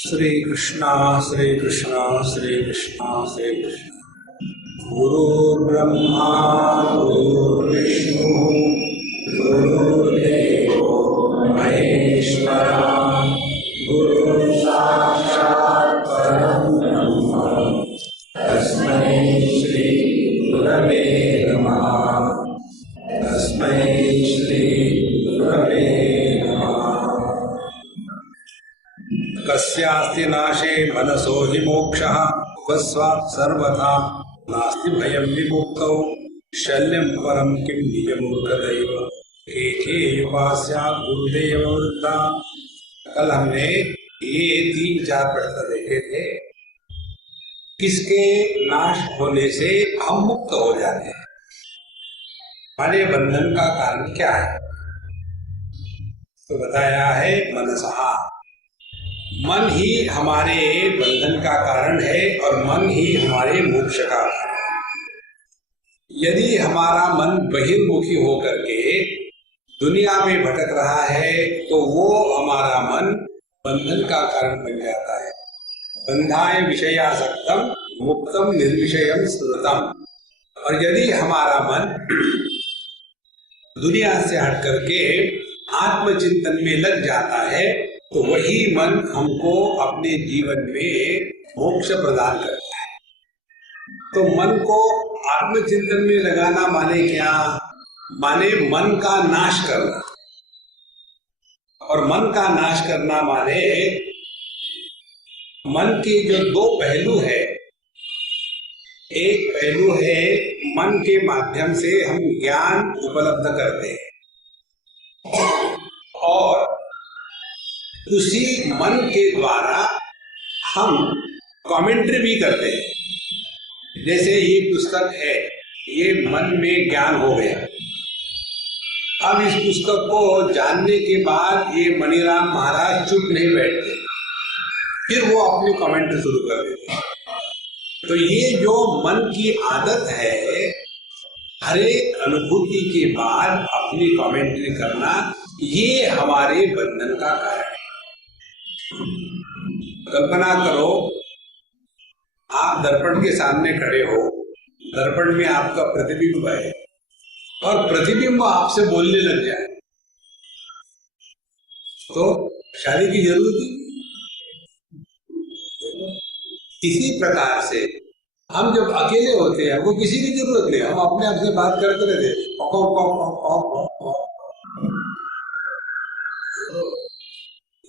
श्री कृष्णा श्री कृष्णा श्री कृष्णा श्री कृष्णा। गुरुर्ब्रह्मा गुरुर्विष्णु गुरुर्देवो महेश्वरा गुरु साक्षात् परं ब्रह्म तस्मै श्री गुरवे नमः। तस्मै श्री गुरवे नमः। कस्यास्ति नाशे मनसो हि मोक्षः उपस्वात् सर्वथा नास्ति भयं विमुक्तौ शल्यं परं किं निजमूर्खदैव एके युपास्या गुरुदेव वृद्धा। कल हमने ये 3-4 प्रश्न देखे थे। किसके नाश होने से हम मुक्त हो जाते हैं? हमारे बंधन का कारण क्या है? तो बताया है मनसहा। मन ही हमारे बंधन का कारण है और मन ही हमारे मोक्ष का कारण है। यदि हमारा मन बहिर्मुखी होकर के दुनिया में भटक रहा है तो वो हमारा मन बंधन का कारण बन जाता है। बंधाय विषयासक्तम मुक्तम निर्विषयम स्मृतम। और यदि हमारा मन दुनिया से हट करके आत्मचिंतन में लग जाता है तो वही मन हमको अपने जीवन में मोक्ष प्रदान करता है। तो मन को आत्मचिंतन में लगाना माने क्या? माने मन का नाश करना। और मन का नाश करना माने मन के जो 2 पहलू है। एक पहलू है मन के माध्यम से हम ज्ञान उपलब्ध करते हैं और उसी मन के द्वारा हम कमेंट्री भी करते हैं। जैसे ये पुस्तक है, ये मन में ज्ञान हो गया। अब इस पुस्तक को जानने के बाद ये मणिराम महाराज चुप नहीं बैठते, फिर वो अपनी कमेंट्री शुरू कर देते हैं। तो ये जो मन की आदत है, हर एक अनुभूति के बाद अपनी कमेंट्री करना, ये हमारे बंधन का कारण है। कल्पना करो, आप दर्पण के सामने खड़े हो, दर्पण में आपका प्रतिबिंब है और प्रतिबिंब आपसे बोलने लग जाए तो शादी की जरूरत नहीं। इसी प्रकार से हम जब अकेले होते हैं, वो किसी की जरूरत नहीं, हम अपने आप से बात करते रहते।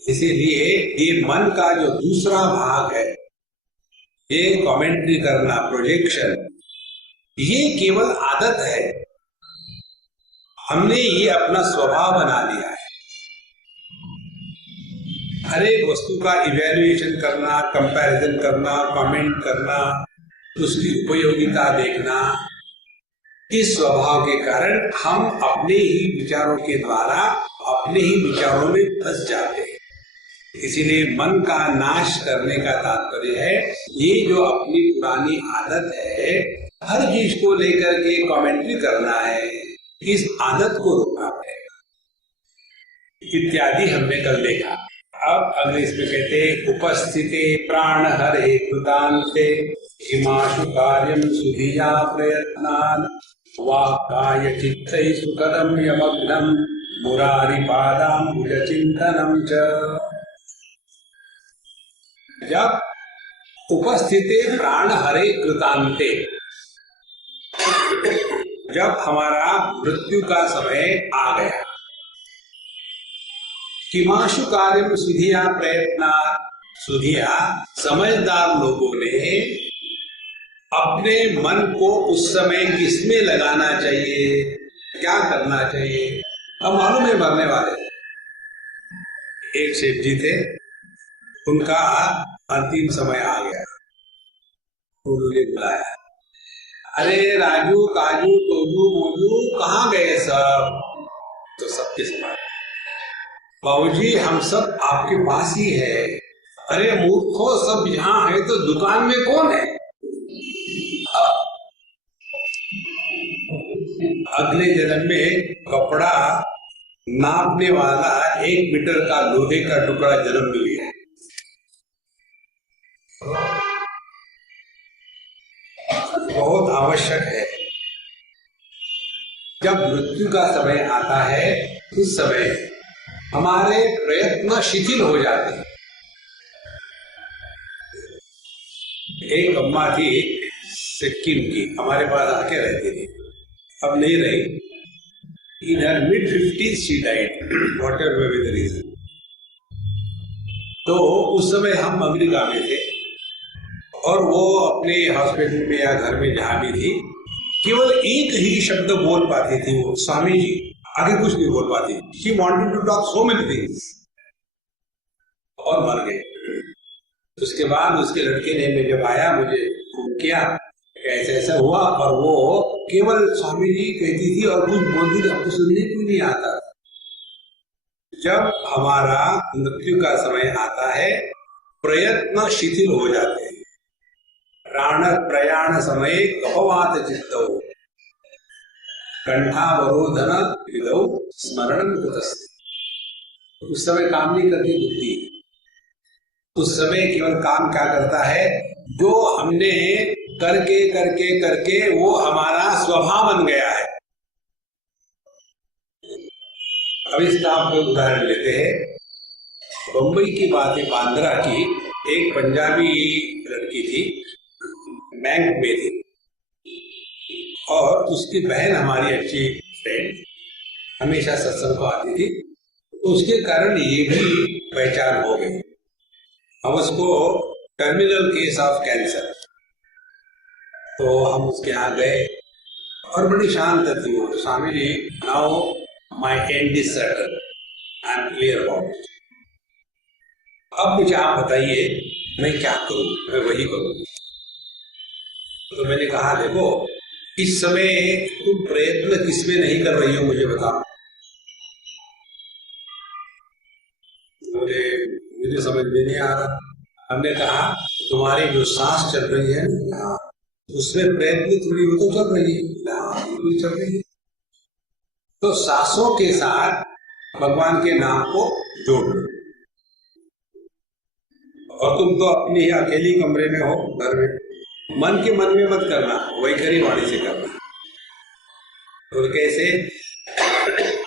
इसीलिए ये मन का जो दूसरा भाग है, ये कमेंट्री करना, प्रोजेक्शन, ये केवल आदत है। हमने ये अपना स्वभाव बना लिया है। हर एक वस्तु का इवैल्यूएशन करना, कंपैरिजन करना, कमेंट करना, उसकी उपयोगिता देखना, इस स्वभाव के कारण हम अपने ही विचारों के द्वारा अपने ही विचारों में फंस जाते हैं। इसीलिए मन का नाश करने का तात्पर्य है ये जो अपनी पुरानी आदत है, हर चीज को लेकर के कमेंट्री करना है, इस आदत को रोकना पड़ेगा इत्यादि हमने कल देखा। अब अगले इसमें कहते उपस्थिते प्राण हरे कृतान्ते हिमाशु कार्यम सुधिया प्रयत्नान् वाक्काय चित्तै सुखदं यमग्नं मुरारी पादाम्बुज चिंतनम च। जब उपस्थिते प्राण हरे कृतान्ते, जब हमारा मृत्यु का समय आ गया, किमाशु कार्यम सुधिया प्रयत्ना, सुधिया समझदार लोगों ने अपने मन को उस समय किसमें लगाना चाहिए, क्या करना चाहिए। अब मालूम है मरने वाले एक सेठ जी थे, उनका अंतिम समय आ गया। उन्होंने बुलाया, अरे राजू काजू टोजू मोजू कहाँ गए सब? तो सबके समाज, बाबूजी हम सब आपके पास ही है। अरे मूर्खो, सब यहाँ है तो दुकान में कौन है? अगले जन्म में कपड़ा नापने वाला 1 मीटर का लोहे का टुकड़ा जन्म में लिया। बहुत आवश्यक है। जब मृत्यु का समय आता है उस समय हमारे प्रयत्न शिथिल हो जाते हैं। एक अम्मा थी सिक्किम की, हमारे पास आके रहती थी, अब नहीं रही। In her mid-50s she died, whatever the reason. तो उस समय हम अमेरिका में थे और वो अपने हॉस्पिटल में या घर में जहां भी थी, केवल एक ही शब्द बोल पाती थी, वो स्वामी जी, आगे कुछ नहीं बोल पाती। She wanted to talk so many things, और मर गए। उसके बाद उसके लड़के ने, मैं जब आया, मुझे फोन किया, ऐसा ऐसा हुआ, और वो केवल स्वामी जी कहती थी और कुछ बोलती थी, हमको सुनने को नहीं आता। जब हमारा मृत्यु का समय आता है प्रयत्न शिथिल हो जाते हैं। प्राण प्रयाण समय अपवाद चित्तौ कंठावरोधन विदौ स्मरण कुतस्ते। उस समय काम नहीं करती बुद्धि, उस समय केवल काम क्या करता है, जो हमने करके करके करके वो हमारा स्वभाव बन गया है। अब इसका आप उदाहरण लेते हैं। बंबई की बात है, बांद्रा की एक पंजाबी लड़की थी, बैंक में थी, और उसकी बहन हमारी अच्छी फ्रेंड, हमेशा सत्संग को आती थी, तो उसके कारण ये भी पहचान हो गई। अब उसको टर्मिनल केस ऑफ कैंसर, तो हम उसके यहाँ गए और बड़ी शांत थी वो। Swami ji, now my end is certain, I am clear about it. अब मुझे आप बताइए मैं क्या करूं, मैं वही करूं। तो मैंने कहा, देखो इस समय तुम प्रयत्न किसमें नहीं कर रही हो, मुझे बताओ। मुझे समझ में नहीं आ रहा। हमने कहा, तुम्हारी जो सांस चल रही है ना, उसमें प्रयत्न थोड़ी हो तो चल रही है, चल रही है। तो सांसों के साथ भगवान के नाम को जोड़ लो। और तुम तो अपनी ही अकेली कमरे में हो, घर में, मन के मन में मत करना, वैखरी वाणी से करना। तो कैसे?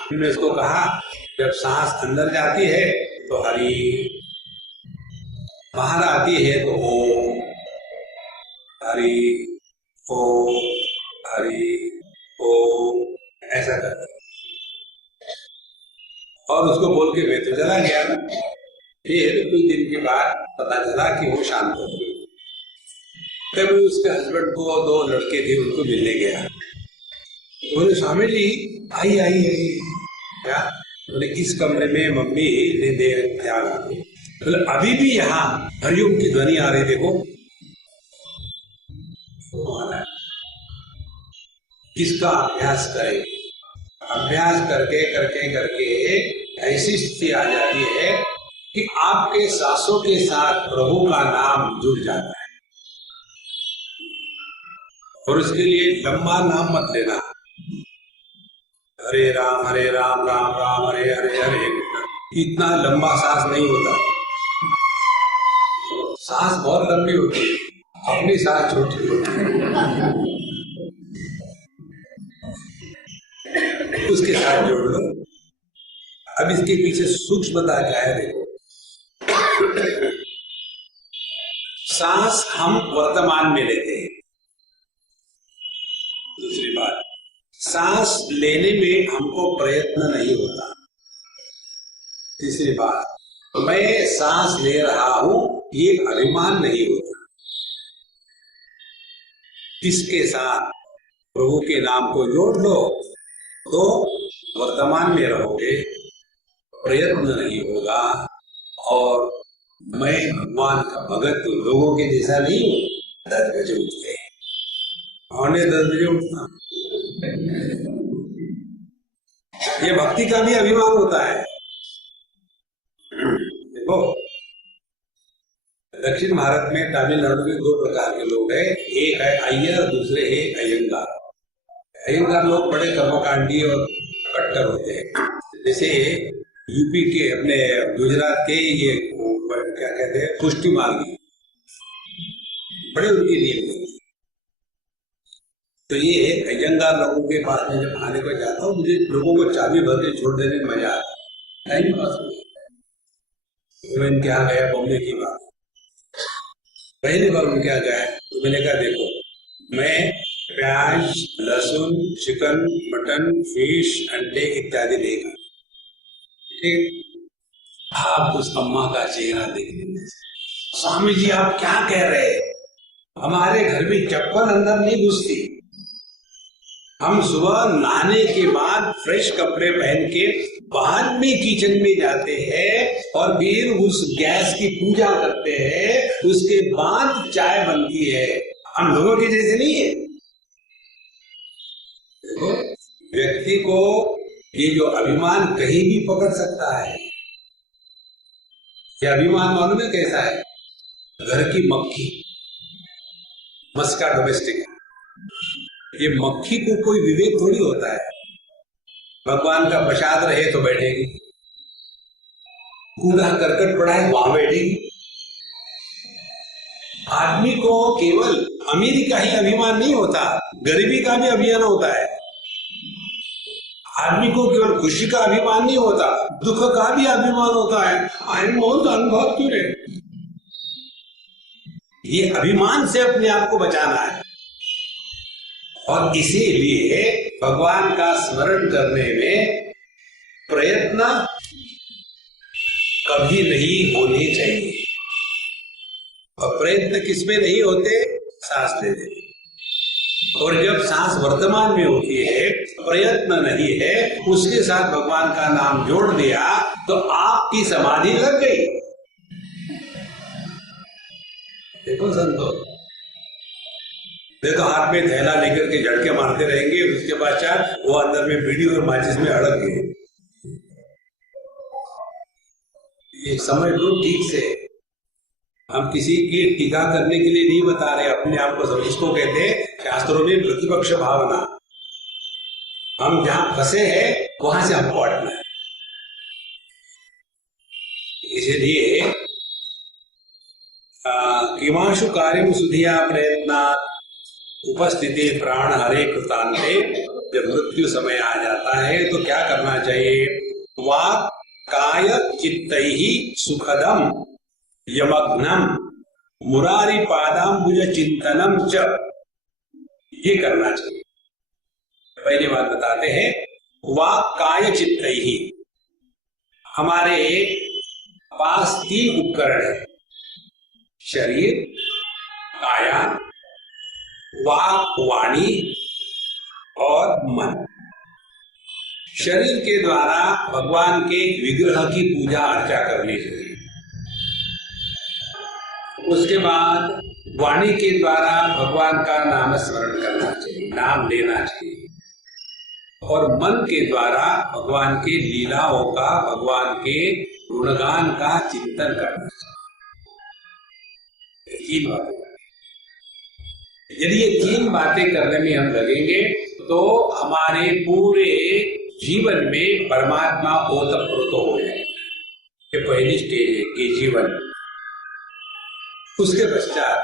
हमने उसको कहा, जब सांस अंदर जाती है तो हरि, बाहर आती है तो ओम, हरि ओम, हरि ओम, ऐसा करते। और उसको बोल के मैं तो चला गया। फिर कुछ दिन के बाद पता चला कि वो शांत हो गई। तब उसके हस्बैंड को 2 लड़के थे, उनको मिलने गया। बोले, स्वामी जी आई आई आई क्या? बोले, इस कमरे में मम्मी ने दे ख्याल आ गई। बोले, अभी भी यहाँ हरिओम की ध्वनि आ रही, देखो। इसका अभ्यास करें। अभ्यास करके करके करके ऐसी स्थिति आ जाती है कि आपके सांसों के साथ प्रभु का नाम जुड़ जाता है। और उसके लिए लंबा नाम मत लेना, हरे राम राम राम हरे हरे हरे। इतना लंबा सांस नहीं होता, सांस बहुत लंबी होती है, अपनी सांस छोटी होती है। उसके साथ जोड़ लो। अब इसके पीछे सूक्ष्मता क्या है, देखो। सांस हम वर्तमान में लेते हैं। दूसरी बात, सांस लेने में हमको प्रयत्न नहीं होता। तीसरी बात, मैं सांस ले रहा हूं ये अभिमान नहीं होता। इसके साथ प्रभु के नाम को जोड़ लो तो वर्तमान में रहोगे, प्रयत्न नहीं होगा। और मैं भगवान का भगत लोगों के जैसा नहीं हूं, 10 बजे उठते हैं, 10 बजे उठना, ये भक्ति का भी अभिमान होता है। देखो, दक्षिण भारत में तमिलनाडु में 2 प्रकार के लोग हैं, एक है अय्यर, दूसरे है अयंगार। अयंगार लोग बड़े कर्मकांडी और कट्टर होते हैं। जैसे यूपी के, अपने गुजरात के, ये क्या कहते हैं, पुष्टि मार्गी, बड़े उनकी नींद होती है। तो ये अयंगार लोगों के पास में जब खाने को जाता हूँ, मुझे लोगों को चाबी भर के छोड़ देने में मजा आता है, टाइम पास हो जाता है। मैं इनके यहाँ गया बॉम्बे की बात, पहली बार उनके यहाँ गया तो मैंने कहा देखो, मैं प्याज, लहसुन, चिकन, मटन, फिश, अंडे इत्यादि नहीं खाता। ठीक, आप उस अम्मा का चेहरा देखने, स्वामी जी आप क्या कह रहे हैं, हमारे घर में चप्पल अंदर नहीं घुसती, हम सुबह नहाने के बाद फ्रेश कपड़े पहन के बाद में किचन में जाते हैं और फिर उस गैस की पूजा करते हैं, उसके बाद चाय बनती है। हम लोगों के जैसे नहीं है। देखो, व्यक्ति को ये जो अभिमान कहीं भी पकड़ सकता है। ये अभिमान मालूम है कैसा है? घर की मक्खी, मस्का डोमेस्टिक, ये मक्खी को कोई विवेक थोड़ी होता है। भगवान का प्रसाद रहे तो बैठेगी, कूड़ा करकट पड़ा है वहां बैठेगी। आदमी को केवल अमीरी का ही अभिमान नहीं होता, गरीबी का भी अभिमान होता है। आदमी को केवल खुशी का अभिमान नहीं होता, दुख का भी अभिमान होता है। आई एम बहुत अनुभव क्यों रहे, ये अभिमान से अपने आप को बचाना है। और इसीलिए भगवान का स्मरण करने में प्रयत्न कभी नहीं होने चाहिए। और प्रयत्न किसमें नहीं होते? सांस लेने में। और जब सांस वर्तमान में होती है, प्रयत्न नहीं है, उसके साथ भगवान का नाम जोड़ दिया तो आपकी समाधि लग गई। देखो संतो, देखो हाथ में थैला लेकर के झटके मारते रहेंगे, उसके बाद वो अंदर में बीड़ी और माचिस में अड़क गए। ये समझ लो ठीक से, हम किसी की टीका करने के लिए नहीं बता रहे, अपने आप को समझ। इसको कहते हैं शास्त्रों में प्रतिपक्ष भावना। हम जहां फंसे हैं वहां से हमको हटना है। इसलिए किमाशु कार्यम सुधिया प्रयत्नात् उपस्थिति प्राण हरे कृतांते। जब मृत्यु समय आ जाता है तो क्या करना चाहिए? वाक् काय चित्तैहि सुखदम यमग्नम मुरारी पादाम्बुज चिंतनम च, ये करना चाहिए। पहली बात बताते हैं, वाक् काय चित्तैहि। हमारे पास 3 उपकरण है, शरीर, काया, वाक् वाणी और मन। शरीर के द्वारा भगवान के विग्रह की पूजा अर्चा करनी चाहिए। उसके बाद वाणी के द्वारा भगवान का नाम स्मरण करना चाहिए, नाम लेना चाहिए। और मन के द्वारा भगवान के लीलाओं का, भगवान के गुणगान का चिंतन करना चाहिए। तीन बातें। यदि ये 3 बातें करने में हम लगेंगे तो हमारे पूरे जीवन में परमात्मा ओतप्रोत हो जाए। ये पहली स्टेज है कि जीवन। उसके पश्चात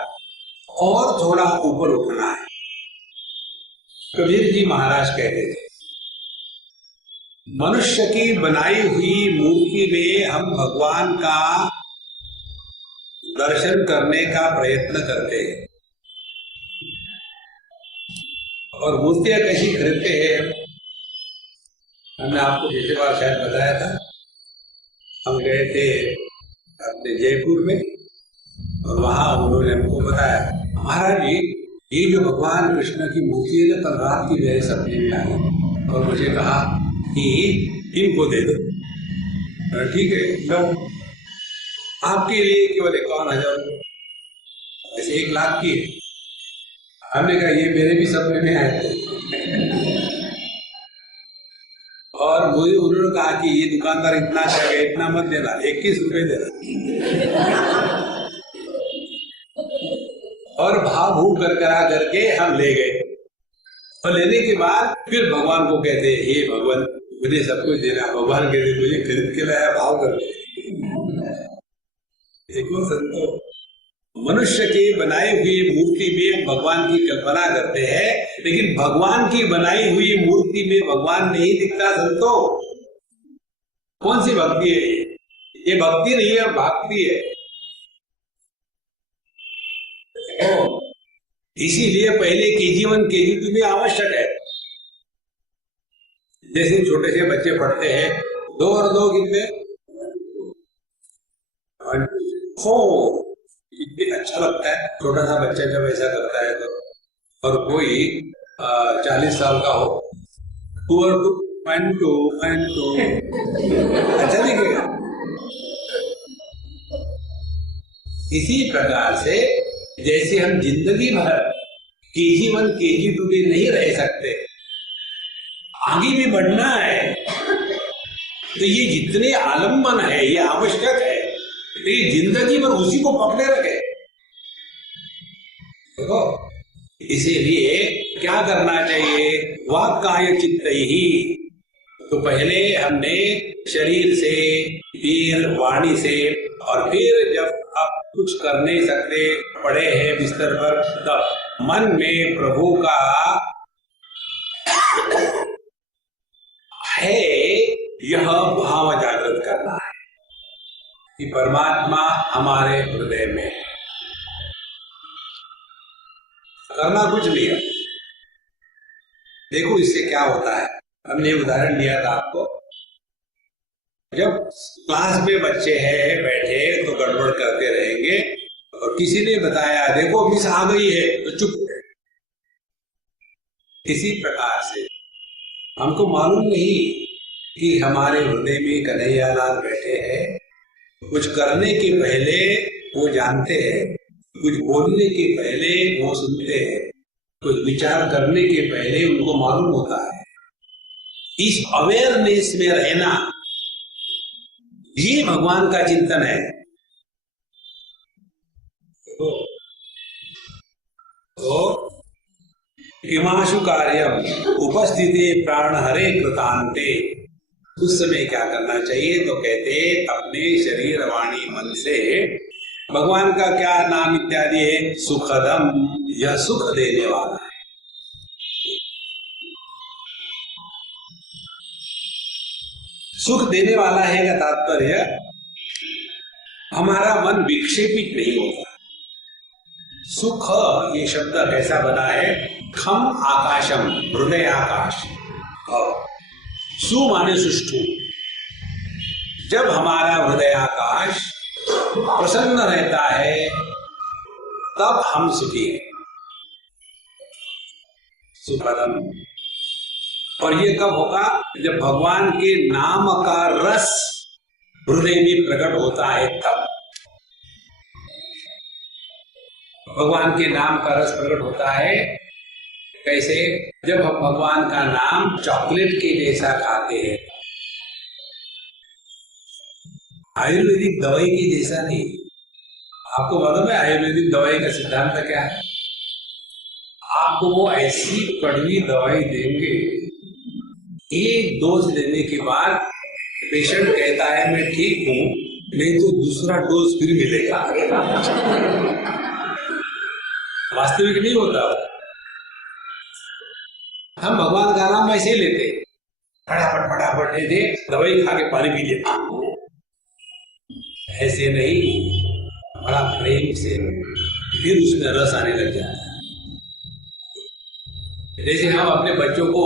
और थोड़ा ऊपर उठना है। कबीर जी महाराज कहते थे, मनुष्य की बनाई हुई मूर्ति में हम भगवान का दर्शन करने का प्रयत्न करते हैं। और मूर्तियां कैसी खरीदते हैं? हमने आपको पिछली बार शायद बताया था, हम गए थे अपने जयपुर में और वहां उन्होंने हमको बताया, महाराज जी ये जो भगवान कृष्ण की मूर्ति है ना, कल रात की मेरे सपने में आई और मुझे कहा कि इनको दे दो। ठीक है, लो, आपके लिए केवल 51,000 रुपये, ऐसे 1 लाख की है। हमने कहा ये मेरे भी सपने में आए थे। और मुझे उन्होंने कहा कि ये दुकानदार इतना कहेगा, इतना मत देना, 21 रुपए देना। और भाव भूख करा करके हम ले गए। और लेने के बाद फिर भगवान को कहते, हे भगवान मुझे सब कुछ देना। भगवान कहते मुझे खरीद के लाया, भाव करके। देखो संतो, मनुष्य के बनाई हुई मूर्ति में भगवान की कल्पना करते हैं, लेकिन भगवान की बनाई हुई मूर्ति में भगवान नहीं दिखता। संतो, कौन सी भक्ति है ये भक्ति नहीं है, भक्ति है। इसीलिए पहले KG1 KG2 में आवश्यक है। जैसे छोटे से बच्चे पढ़ते हैं, 2 और 2 कितने, हो इतनी अच्छा लगता है छोटा सा बच्चा जब ऐसा करता है तो। और कोई 40 साल का हो, 2 और 2 1 2 अच्छा दिखेगा। इसी प्रकार से जैसे हम जिंदगी भर KG1 KG2 में नहीं रह सकते, आगे भी बढ़ना है, तो ये जितने आलम्बन है ये आवश्यक है। तो ये जिंदगी भर उसी को पकड़े रखे। देखो, इसीलिए क्या करना चाहिए, वाक् काय चित्त ही। तो पहले हमने शरीर से, फिर वाणी से, और फिर जब आप कुछ कर नहीं सकते, पड़े हैं बिस्तर पर, तब मन में प्रभु का है यह भाव जागृत करना है कि परमात्मा हमारे हृदय में है। करना कुछ नहीं है। देखो इससे क्या होता है, हमने उदाहरण दिया था आपको। जब क्लास में बच्चे हैं बैठे तो गड़बड़ करते रहेंगे, और किसी ने बताया देखो मिस आ गई है तो चुप है। इसी प्रकार से हमको मालूम नहीं कि हमारे हृदय में कन्हैयालाल बैठे हैं। कुछ करने के पहले वो जानते हैं, कुछ बोलने के पहले वो सुनते हैं, कुछ विचार करने के पहले उनको मालूम होता है। इस अवेयरनेस में रहना, ये भगवान का चिंतन है। तो इमाशु कार्यम उपस्थिते प्राण हरे कृतांते। उस समय क्या करना चाहिए, तो कहते अपने शरीर वाणी मन से भगवान का क्या नाम इत्यादि है, सुखदम, यह सुख देने वाला है। सुख देने वाला है का तात्पर्य हमारा मन विक्षेपित नहीं होता। सुख ये शब्द कैसा बना है, खम आकाशम, हृदय आकाश, और सु माने सुष्ठु। जब हमारा हृदय आकाश प्रसन्न रहता है तब हम सुखी हैं। सुखदम। और ये कब होगा, जब भगवान के नाम का रस हृदय में प्रकट होता है तब। भगवान के नाम का रस प्रकट होता है कैसे, जब हम भगवान का नाम चॉकलेट के जैसा खाते हैं, आयुर्वेदिक दवाई के जैसा नहीं। आपको मालूम है आयुर्वेदिक दवाई का सिद्धांत क्या है? आपको वो ऐसी कड़वी दवाई देंगे, एक डोज लेने के बाद पेशेंट कहता है मैं ठीक हूं, नहीं तो दूसरा डोज फिर मिलेगा। वास्तविक नहीं होता। हम भगवान का नाम वैसे ही लेते, फटाफट फटाफट ले दे, दवाई खा के पानी पी लेते, ऐसे नहीं, बड़ा प्रेम से, फिर उसमें रस आने लग जाता है। जैसे हम अपने बच्चों को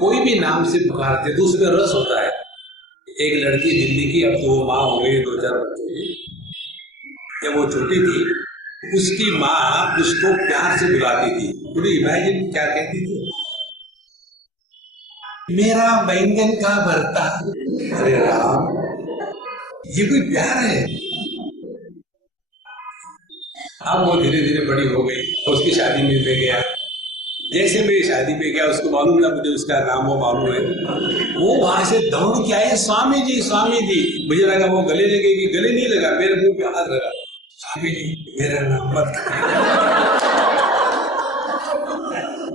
कोई भी नाम से पुकारते तो उसमें रस होता है। एक लड़की दिल्ली की, अब तो वो माँ हो गई, 2-4 बच्चों की। जब वो छोटी थी, उसकी माँ उसको प्यार से बुलाती थी। पूरी इमेजिन क्या कहती थी, मेरा बैंगन का भरता। अरे राम, ये कोई प्यार है? अब वो धीरे धीरे बड़ी हो गई, उसकी शादी में मैं गया। जैसे मैं शादी में गया, उसको मालूम ना मुझे उसका नाम वो मालूम है, वो वहां से दौड़ के आए, स्वामी जी स्वामी जी। मुझे लगा वो गले लगेगी, गले नहीं लगा, मेरे मुंह पे हाथ लगा, स्वामी जी मेरा नाम मत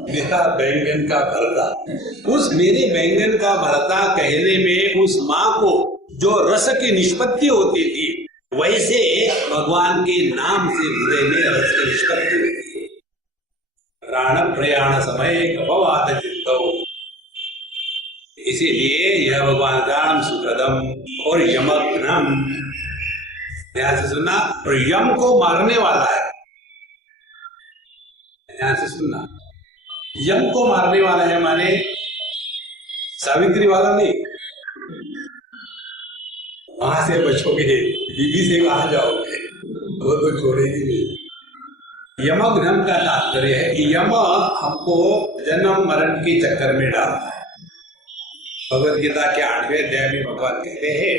मेरा बैंगन का भरता। उस मेरे बैंगन का भरता कहने में उस माँ को जो रस की निष्पत्ति होती थी, वैसे भगवान के नाम से हृदय में रस की निष्पत्ति होती है। प्राण प्रयाण समय कपवात चित्तो, इसीलिए यह भगवान का नाम सुखदम और यमघ्नम, ध्यान से सुनना, और यम को मारने वाला है, ध्यान से सुनना, यम को मारने वाला है माने सावित्री वाला नहीं, वहां से बचोगे, बीबी से कहा जाओगे, वो तो छोड़ेगी नहीं। यमघ्नम का तात्पर्य है कि यम हमको जन्म मरण के चक्कर में डालता है। भगवद गीता के 8वें अध्याय में भगवान कहते हैं,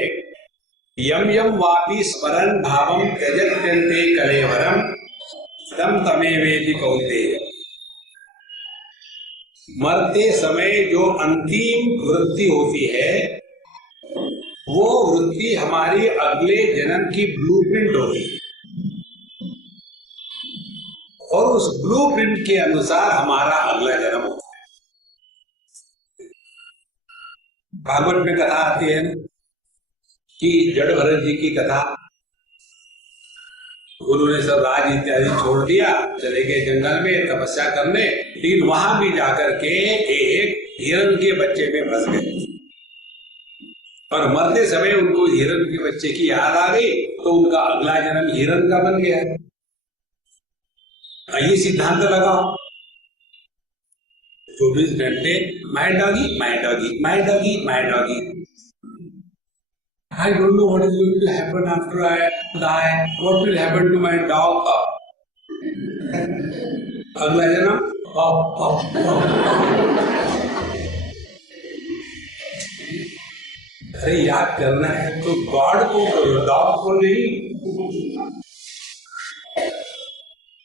यम यम वापि स्मरन् भावम त्यजत्यन्ते कलेवरम तम तमेवेति कौन्तेय। मरते समय जो अंतिम वृत्ति होती है, वो वृत्ति हमारी अगले जन्म की ब्लूप्रिंट होती है, और उस ब्लूप्रिंट के अनुसार हमारा अगला जन्म होता है। भागवत में कथा आती है कि जड़ भरत जी की कथा, उन्होंने सब राज इत्यादि छोड़ दिया, चले गए जंगल में तपस्या करने, लेकिन वहां भी जाकर के एक हिरण के बच्चे में फंस गए, और मरते समय उनको हिरण के बच्चे की याद आ गई, तो उनका अगला जन्म हिरण का बन गया। ये सिद्धांत लगाओ, 24 घंटे my doggy my doggy my doggy my doggy. I don't know what is going to happen after I die. What will happen to my dog? अगला जन्म अरे याद करना है तो गॉड को करो, डॉग को नहीं।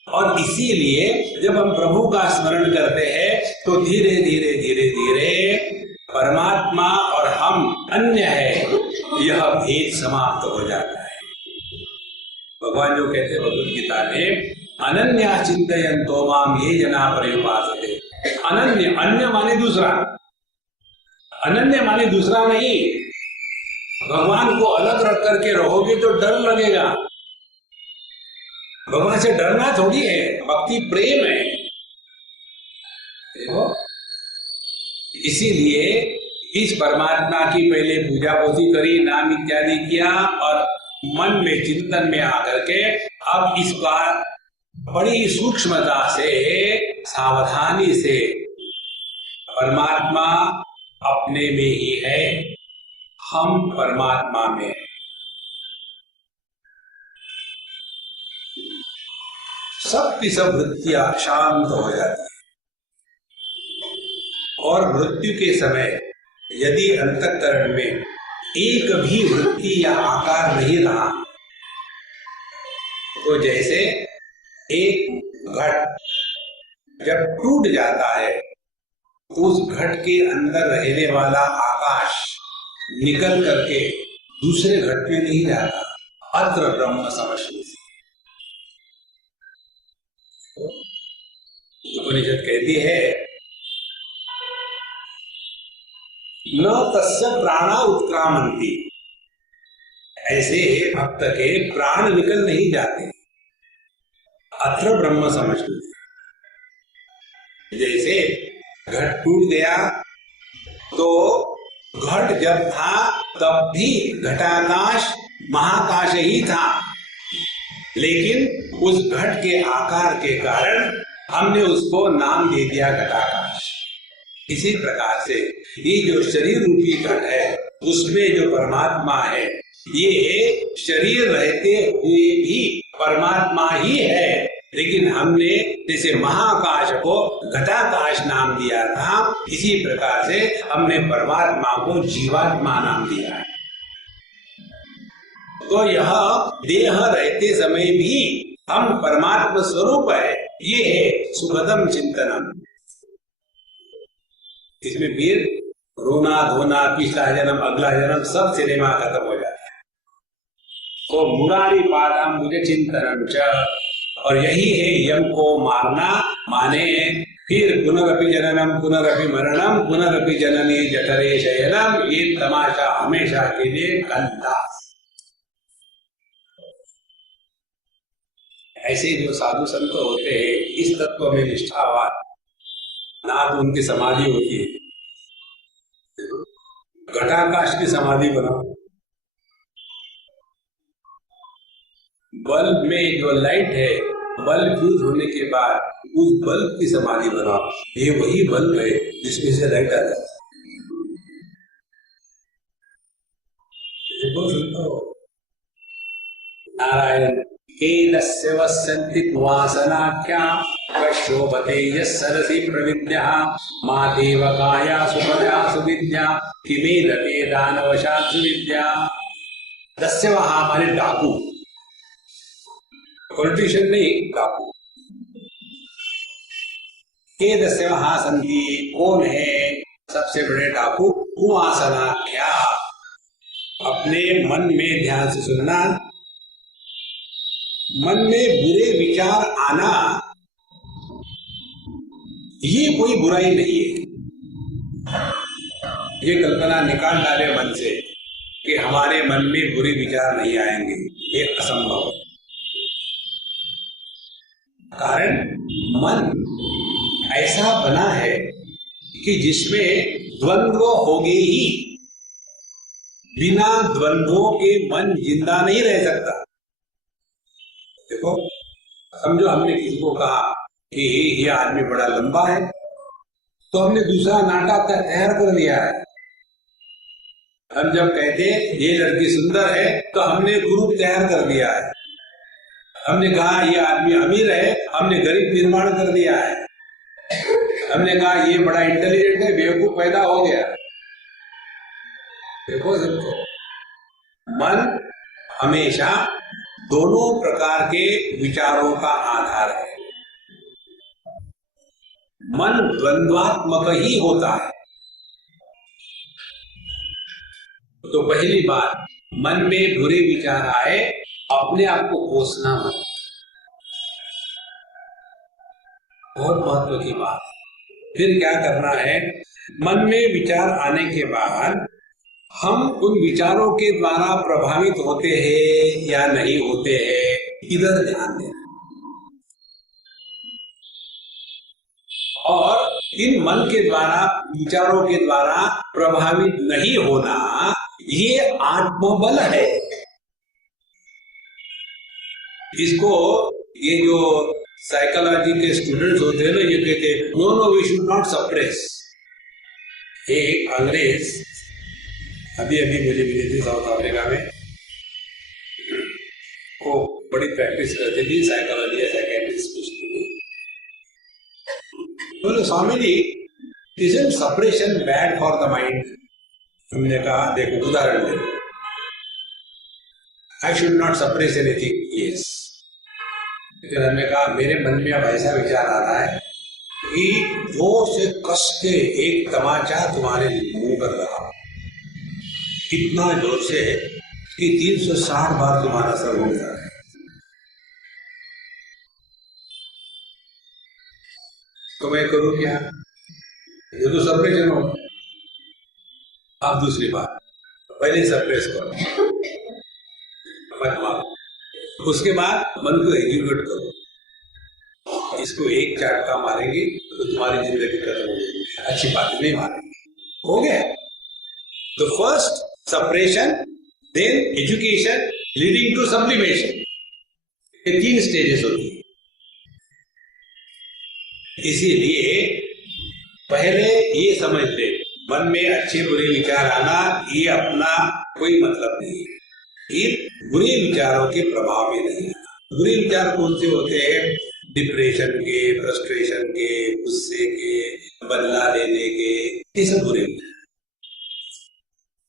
और इसीलिए जब हम प्रभु का स्मरण करते हैं तो धीरे धीरे धीरे धीरे परमात्मा और हम अन्य है, यह भेद समाप्त हो जाता है। भगवान जो कहते हैं भगवद गीता में, अनन्या चिंतयन्तो माम ये जना पर्युपासते। अनन्य, अन्य माने दूसरा, अनन्य माने दूसरा नहीं। भगवान को अलग रख करके रहोगे तो डर लगेगा। भगवान से डरना थोड़ी है, भक्ति प्रेम है। देखो, इसीलिए इस परमात्मा की पहले पूजा पोथी करी, नाम इत्यादि किया, और मन में चिंतन में आकर के अब इस बार बड़ी सूक्ष्मता से, सावधानी से, परमात्मा अपने में ही है, हम परमात्मा में हैं। सबकी सब वृत्तियां शांत हो जाती है, और मृत्यु के समय यदि अंतःकरण में एक भी वृत्ति या आकार नहीं रहा, तो जैसे एक घट जब टूट जाता है, उस घट के अंदर रहने वाला आकाश निकल करके दूसरे घट में नहीं जाता। अत्र ब्रह्म समष्टि। उपनिषद कहती है, न तस्य प्राणा उत्क्रामन्ति, ऐसे भक्त के प्राण निकल नहीं जाते। अत्र ब्रह्म समष्टि। जैसे घट टूट गया तो घट जब था तब भी घटाकाश महाकाश ही था, लेकिन उस घट के आकार के कारण हमने उसको नाम दे दिया घटाकाश। इसी प्रकार से ये जो शरीर रूपी घट है, उसमें जो परमात्मा है, ये शरीर रहते हुए भी परमात्मा ही है, लेकिन हमने जैसे महाकाश को घटाकाश नाम दिया था, इसी प्रकार से हमने परमात्मा को जीवात्मा नाम दिया है। तो यह देह रहते समय भी हम परमात्मा स्वरूप है, ये है सुखदम चिंतनम। इसमें फिर रोना धोना, पिछला जन्म अगला जन्म सब सिनेमा खत्म हो जाता है। तो मुरारी पादम मुझे चिंतनम च, और यही है यम को मारना, माने फिर पुनरपि जननम पुनरपि मरणम पुनरपि जननी जठरे शयनम, ये तमाशा हमेशा के लिए कंदा। ऐसे जो साधु संत होते हैं इस तत्व में निष्ठावान, ना तो उनकी समाधि होती है, घटाकाश की समाधि बनाओ, बल्ब में जो लाइट है, बल्ब फ्यूज होने के बाद उस बल्ब की समाधि बनाओ, ये वही बल्ब है जिसमें से लाइट आता है। नारायण केनस्य वसन्ति वासनाख्या वशोभते यस्सरसि प्रविद्यः मा देवकायासु पदासु विद्या किमेदते दानवशात्सु विद्या। दस्य वहां हमारे डाकू, पॉलिटिशियन नहीं, डाकू। के दस्य वहां संति, कौन है सबसे बड़े डाकू? कुवासनाख्या, अपने मन में ध्यान से सुनना, मन में बुरे विचार आना ये कोई बुराई नहीं है। ये कल्पना निकाल डाले मन से कि हमारे मन में बुरे विचार नहीं आएंगे, ये असंभव है। कारण मन ऐसा बना है कि जिसमें द्वंद्व होंगे ही, बिना द्वंद्वों के मन जिंदा नहीं रह सकता। देखो, समझो हमने किसी को कहा कि ये आदमी बड़ा लंबा है, तो हमने दूसरा नाटक तैयार कर लिया है। हम जब कहते ये लड़की सुंदर है तो हमने ग्रुप तैयार कर दिया है। हमने कहा ये आदमी अमीर है, हमने गरीब निर्माण कर दिया है। हमने कहा ये बड़ा इंटेलिजेंट है, बेवकूफ पैदा हो गया। देखो सबको, मन हमेशा दोनों प्रकार के विचारों का आधार है। मन द्वंद्वात्मक ही होता है। तो पहली बात, मन में बुरे विचार आए, अपने आप को कोसना मत, बहुत महत्व की बात। फिर क्या करना है, मन में विचार आने के बाद हम उन विचारों के द्वारा प्रभावित होते हैं या नहीं होते हैं, इधर ध्यान देना। और इन मन के द्वारा, विचारों के द्वारा प्रभावित नहीं होना, ये आत्मबल है। इसको ये जो साइकोलॉजी के स्टूडेंट्स होते हैं ना, ये कहते हैं no we should not suppress. एक अंग्रेज अभी मुझे मिली थी साउथ अफ्रीका में, वो बड़ी प्रैक्टिस करती थी साइकोलॉजी, साइकेट्रिस्ट पूछती थी, बोले Swami ji isn't suppression bad for the mind? हमने कहा देखो उदाहरण दे, I should not suppress anything. Yes. फिर हमने कहा मेरे मन में अब ऐसा विचार आ रहा है कि जोर से कस के एक तमाचा तुम्हारे मुंह पर रहा, इतना जोर से कि 360 बार तुम्हारा सर हो जा रहा है। तो मैं करूं क्या? ये तो सप्रेशन हो। अब दूसरी बात, पहले सप्रेस करो, मत मारो, उसके बाद मन को एजुकेट करो। इसको एक झटका मारेंगे तो तुम्हारी जिंदगी खत्म हो जाएगी, अच्छी बात नहीं मारेंगे। हो गया? तो first separation, then education leading to sublimation, ये 3 स्टेजेस होती है। इसीलिए पहले ये समझ ले, मन में अच्छे बुरे विचार आना ये अपना कोई मतलब नहीं है, ये बुरे विचारों के प्रभाव में नहीं आना। बुरे विचार कौन से होते हैं? डिप्रेशन के, फ्रस्ट्रेशन के, गुस्से के, बदला लेने के, ये सब बुरे विचार,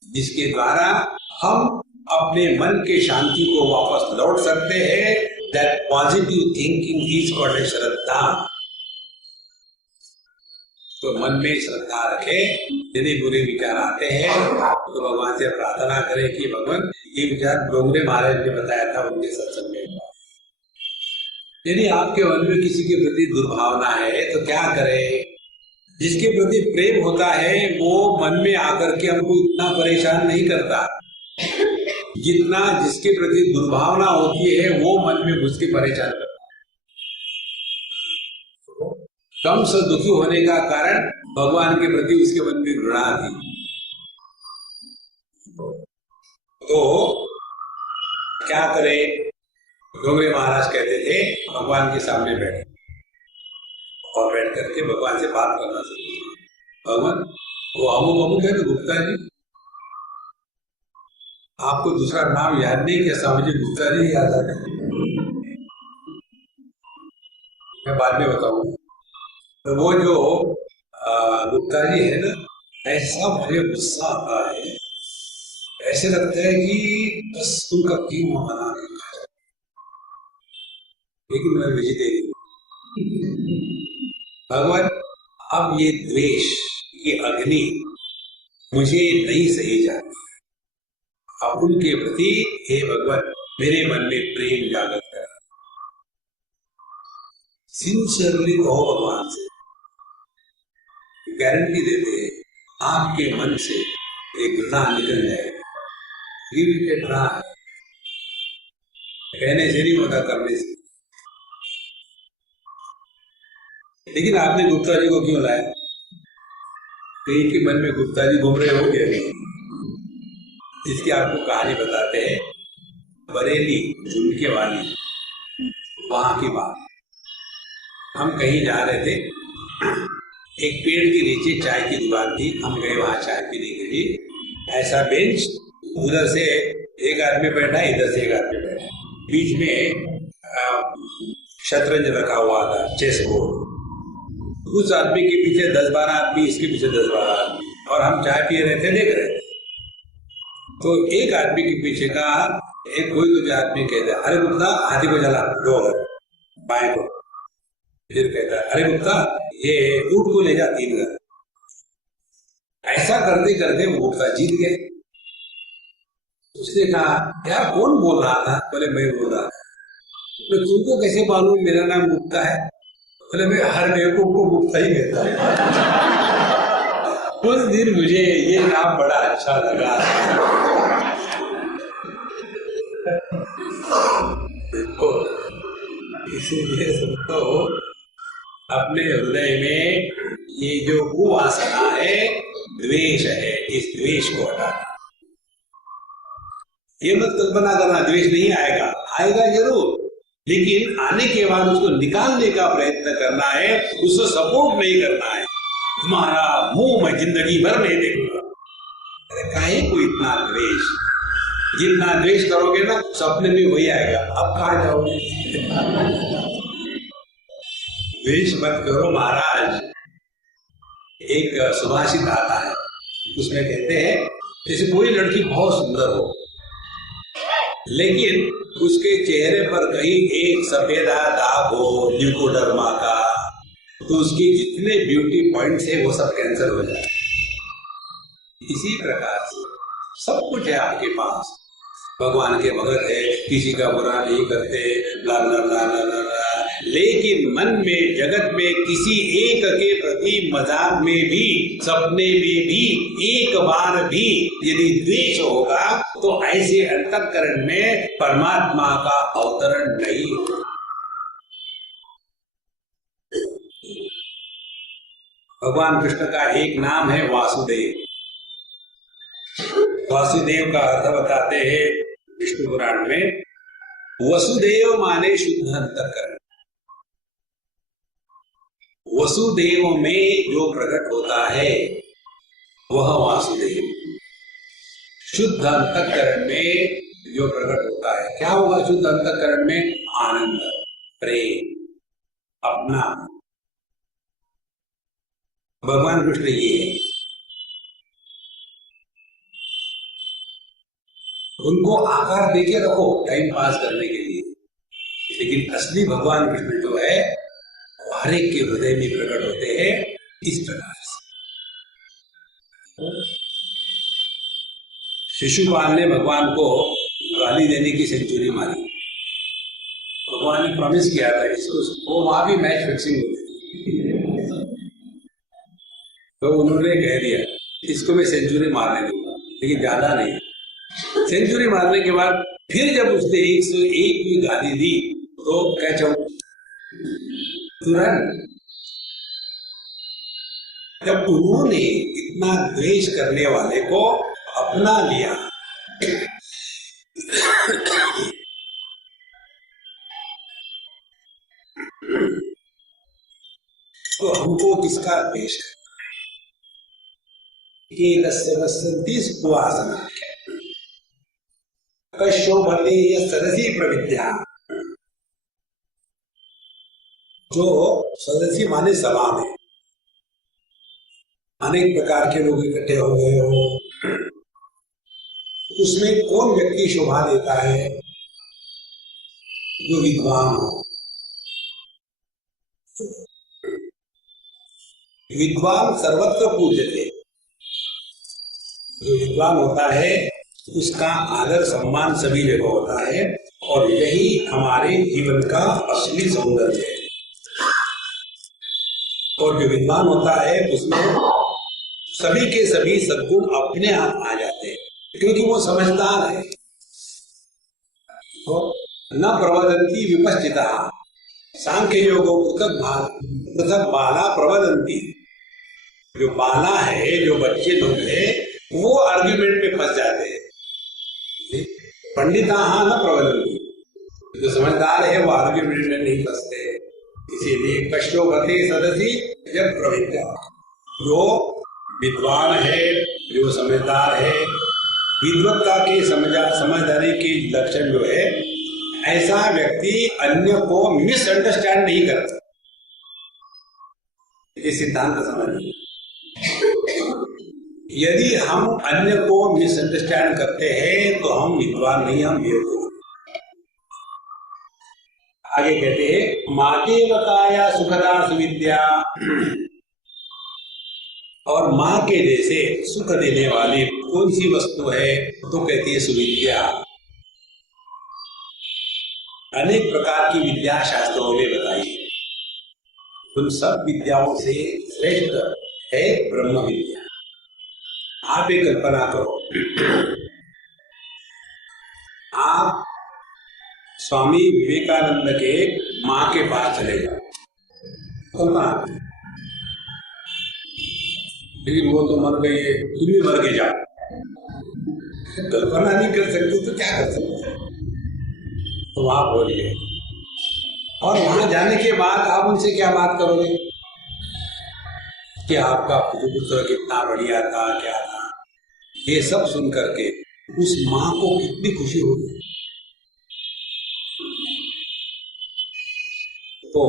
जिसके द्वारा हम अपने मन के शांति को वापस लौट सकते हैं। That positive thinking is called shraddha. तो मन में श्रद्धा रखें। यदि बुरे विचार आते हैं तो भगवान से प्रार्थना करें कि भगवान, ये विचार डोंगरे महाराज ने बताया था उनके सत्संग में। यदि आपके मन में किसी के प्रति दुर्भावना है तो क्या करें? जिसके प्रति प्रेम होता है वो मन में आकर के हमको इतना परेशान नहीं करता, जितना जिसके प्रति दुर्भावना होती है वो मन में घुस के परेशान करता। कंस दुखी होने का कारण भगवान के प्रति उसके मन में घृणा थी। तो क्या करे, डोंगरे महाराज कहते थे भगवान के सामने बैठे और बैठ करके भगवान से बात करना चाहिए। भगवान वो अमुक अमुक है तो गुप्ता जी, आपको दूसरा नाम याद नहीं, कैसा मुझे गुप्ता जी याद आ रहा, मैं बाद में बताऊंगा। तो वो जो गुप्ता जी है ना, ऐसा मुझे गुस्सा आता है, ऐसे लगता है कि बस उनका क्यों मना, लेकिन मैं विजय दे दी। भगवान अब ये द्वेष, ये अग्नि मुझे नहीं सही जाती, अब उनके प्रति हे भगवान मेरे मन में प्रेम जागृत कर, सिंसियरली कहो भगवान से, गारंटी देते हैं आपके मन से एक घृणा निकल जाएगी। गिव इट ए ट्राई, कहने से नहीं होता, करने से। लेकिन आपने गुप्ता जी को क्यों लाया? कहीं के मन में गुप्ता जी घूम रहे हो गए। इसकी आपको कहानी बताते हैं, बरेली झुमके वाली, वहां की बात। हम कहीं जा रहे थे, एक पेड़ के नीचे चाय की दुकान थी, हम गए वहां चाय पीने के लिए। ऐसा बेंच, उधर से एक आदमी बैठा, इधर से एक आदमी बैठा, बीच में शतरंज रखा हुआ था, चेस बोर्ड। उस आदमी के पीछे 10-12 आदमी, इसके पीछे 10-12 आदमी, और हम चाय पी रहे थे, देख रहे थे। तो एक आदमी के पीछे का एक कोई दूसरे आदमी कहता है, अरे गुप्ता हाथी को जला दो, बाएं को। फिर कहता है, अरे गुप्ता ये ऊंट को ले जा 3 घर। ऐसा करते करते वो गुप्ता जीत गए। उसने कहा, यार कौन बोल रहा था? बोले मैं बोल रहा था। तो तुमको कैसे मालूम मेरा नाम गुप्ता है? बोले मैं हर बेवकूफ को गुप्ता ही कहता है। उस दिन मुझे ये नाम बड़ा अच्छा लगा। देखो, इसीलिए सबको अपने हृदय में ये जो कुवासना है, द्वेष है, इस द्वेष को हटाना। ये मत कल्पना करना द्वेष नहीं आएगा, आएगा जरूर, लेकिन आने के बाद उसको निकालने का प्रयत्न करना है, उसको सपोर्ट नहीं करना है। तुम्हारा मुंह मैं जिंदगी भर नहीं देखूंगा। अरे काहे को इतना द्वेष? जितना द्वेष करोगे ना, सपने में वही आएगा। अब कहाँ जाओगे? द्वेष मत करो महाराज। एक सुभाषित आता है, उसमें कहते हैं जैसे कोई लड़की बहुत सुंदर हो, लेकिन उसके चेहरे पर कहीं एक सफेदा दाग हो ल्यूकोडर्मा का, तो उसके जितने ब्यूटी पॉइंट्स है वो सब कैंसर हो जाए। इसी प्रकार से सब कुछ है आपके पास, भगवान के भगत है, किसी का बुरा नहीं करते, ला ला ला ला ला ला, लेकिन मन में, जगत में किसी एक के प्रति मजाक में भी, सपने में भी एक बार भी यदि द्वेष होगा, तो ऐसे अंतःकरण में परमात्मा का अवतरण नहीं होगा। भगवान कृष्ण का एक नाम है वासुदेव। वासुदेव का अर्थ बताते हैं विष्णु पुराण में, वसुदेव माने शुद्ध अंतःकरण। वसुदेव में जो प्रकट होता है वह वासुदेव। शुद्ध अंतःकरण में जो प्रकट होता है, क्या होगा शुद्ध अंतःकरण में? आनंद, प्रेम, अपना। भगवान कृष्ण ये है। उनको आकार देके रखो टाइम पास करने के लिए, लेकिन असली भगवान कृष्ण जो है हर एक के हृदय में प्रकट होते हैं इस प्रकार से। शिशुपाल ने भगवान को गाली देने की सेंचुरी मारी। भगवान ने प्रॉमिस किया था इसको, वो वहां भी मैच फिक्सिंग होती थी, तो उन्होंने कह दिया इसको मैं सेंचुरी मारने दूंगा, लेकिन ज्यादा नहीं। सेंचुरी मारने के बाद फिर जब उसने 101 की गाली दी तो कैच आउट तुरंत। जब उन्होंने इतना द्वेष करने वाले को अपना लिया तो हमको किसका द्वेष कश्योभते सदसी प्रविद्या। जो सदसी माने सभा में अनेक प्रकार के लोग इकट्ठे हो गए हो, उसमें कौन व्यक्ति शोभा देता है? जो विद्वान हो। विद्वान सर्वत्र पूज्यते। जो विद्वान होता है उसका आदर सम्मान सभी जगह होता है, और यही हमारे जीवन का असली सौंदर्य है। और जो विद्वान होता है उसमें सभी के सभी सद्गुण अपने आप आ जाते हैं, क्योंकि वो समझदार है। तो न प्रवदन्ति विपश्चिता सांख्य योगो पृथक बाला प्रवदन्ति। जो बाला है, जो बच्चे लोग हैं, वो आर्ग्यूमेंट में फंस जाते हैं। पंडिता न प्रवदन्ति, जो समझदार है वो आर्ग्यूमेंट में नहीं फंसते। इसीलिए कश्योभते सदसी जब प्रविद्या। जो विद्वान है, जो समझदार है, विद्वत्ता के समझदारी के लक्षण जो है, ऐसा व्यक्ति अन्य को मिसअंडरस्टैंड नहीं करता। ये सिद्धांत समझिए। यदि हम अन्य को मिसअंडरस्टैंड करते हैं तो हम विद्वान नहीं, हम बेवकूफ। आगे कहते हैं माते बताया सुखदा सुविद्या। और माँ के जैसे सुख देने वाली कौन सी वस्तु है? तो कहती है सुविद्या। अनेक प्रकार की विद्या शास्त्रों में बताई। उन सब विद्याओं से श्रेष्ठ है ब्रह्म विद्या। आप एक कल्पना करो, आप स्वामी विवेकानंद के माँ के पास चले जाओ, कल्पना। लेकिन वो तो मर गई है, तुम भी मर के जाओ। कल्पना नहीं कर सकते तो क्या कर सकते? तो वहां बोलिए, और वहां जाने के बाद आप उनसे क्या बात करोगे कि आपका पुत्र कितना बढ़िया था, क्या था? ये सब सुन करके उस माँ को कितनी खुशी होगी। तो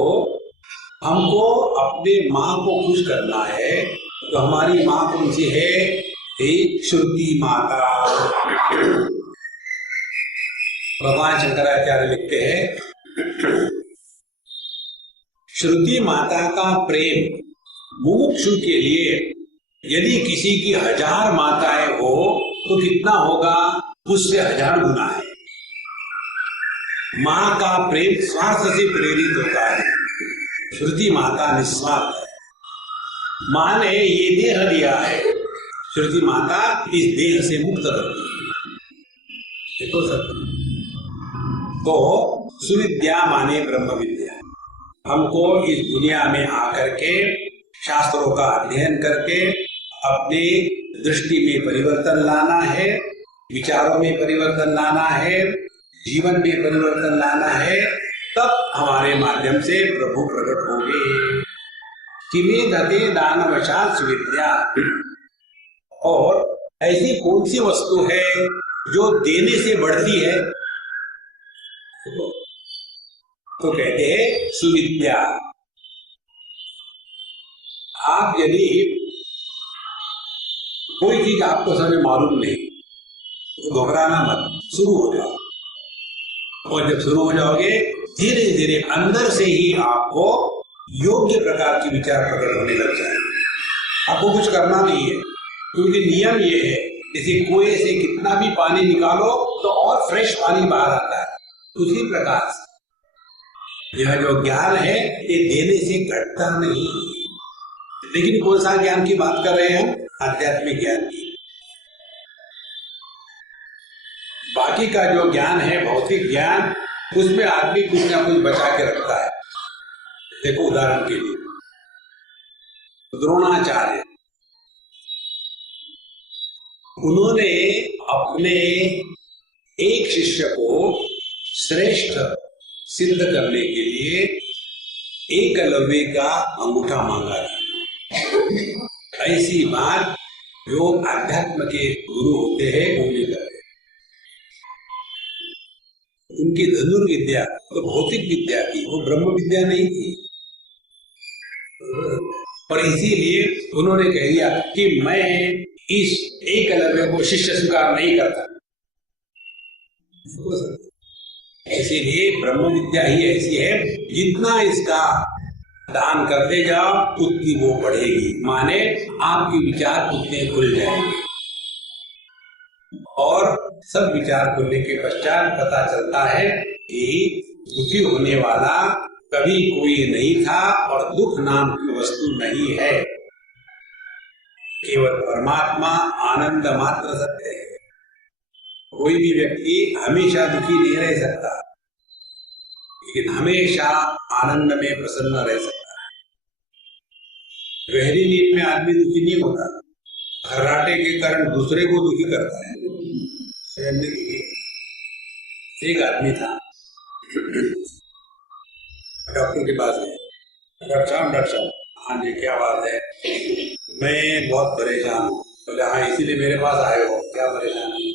हमको अपने माँ को खुश करना है, तो हमारी माँ कौन सी है? एक श्रुति माता। भगवान शंकराचार्य लिखते हैं, श्रुति माता का प्रेम मुमुक्षु के लिए यदि किसी की 1000 माताएं हो तो कितना होगा? उससे 1000 गुना है। माँ का प्रेम स्वार्थ से प्रेरित होता है, श्रुति माता निस्वार्थ है। माँ ने ये देह दिया है, श्रुति माता इस देह से मुक्त करती है। तो सत्य। तो सुविद्या माने ब्रह्म विद्या। हमको इस दुनिया में आकर के शास्त्रों का अध्ययन करके अपनी दृष्टि में परिवर्तन लाना है, विचारों में परिवर्तन लाना है, जीवन में परिवर्तन लाना है। तब हमारे माध्यम से प्रभु प्रकट होंगे। किमे दते दानवशात सुविद्या। और ऐसी कौन सी वस्तु है जो देने से बढ़ती है? तो कहते हैं सुविद्या। आप यदि कोई चीज आपको समय मालूम नहीं तो घबराना मत, शुरू हो जाओ। और जब शुरू हो जाओगे धीरे धीरे अंदर से ही आपको योग्य प्रकार की विचार प्रकट होने लग जाएंगे। आपको कुछ करना नहीं है, क्योंकि नियम ये है, जैसे कुएं से कितना भी पानी निकालो तो और फ्रेश पानी बाहर आता है, उसी प्रकार से यह जो ज्ञान है ये देने से घटता नहीं। लेकिन कौन सा ज्ञान की बात कर रहे हैं? आध्यात्मिक ज्ञान की। बाकी का जो ज्ञान है, भौतिक ज्ञान, उसमें आदमी कुछ ना कुछ बचा के रखता है। देखो उदाहरण के लिए, द्रोणाचार्य, उन्होंने अपने एक शिष्य को श्रेष्ठ सिद्ध करने के लिए एकलव्य का अंगूठा मांगा था। ऐसी बात जो अध्यात्म के गुरु होते हैं वो नहीं करते। उनकी धनुर्विद्या तो भौतिक विद्या थी, वो ब्रह्म विद्या नहीं थी। और इसीलिए उन्होंने कह दिया कि मैं इस एकलव्य को शिष्य स्वीकार नहीं करता। इसीलिए ब्रह्म विद्या ही ऐसी है, जितना इसका दान करते जाओ उतनी वो बढ़ेगी, माने आपके विचार उतने खुल जाएंगे। और सब विचार खुलने के पश्चात पता चलता है कि दुखी होने वाला कभी कोई नहीं था और दुख नाम की वस्तु नहीं है। केवल परमात्मा आनंद मात्र सत्य है। कोई भी व्यक्ति हमेशा दुखी नहीं रह सकता, लेकिन हमेशा आनंद में प्रसन्न रह सकता है। गहरी नींद में आदमी दुखी नहीं होता, खर्राटे के कारण दूसरे को दुखी करता है। एक आदमी था, डॉक्टर के पास गए। डॉक्टर साहब, हाँ जी क्या बात है? मैं बहुत परेशान हूँ। बोले हाँ इसीलिए मेरे पास आए हो, क्या परेशानी?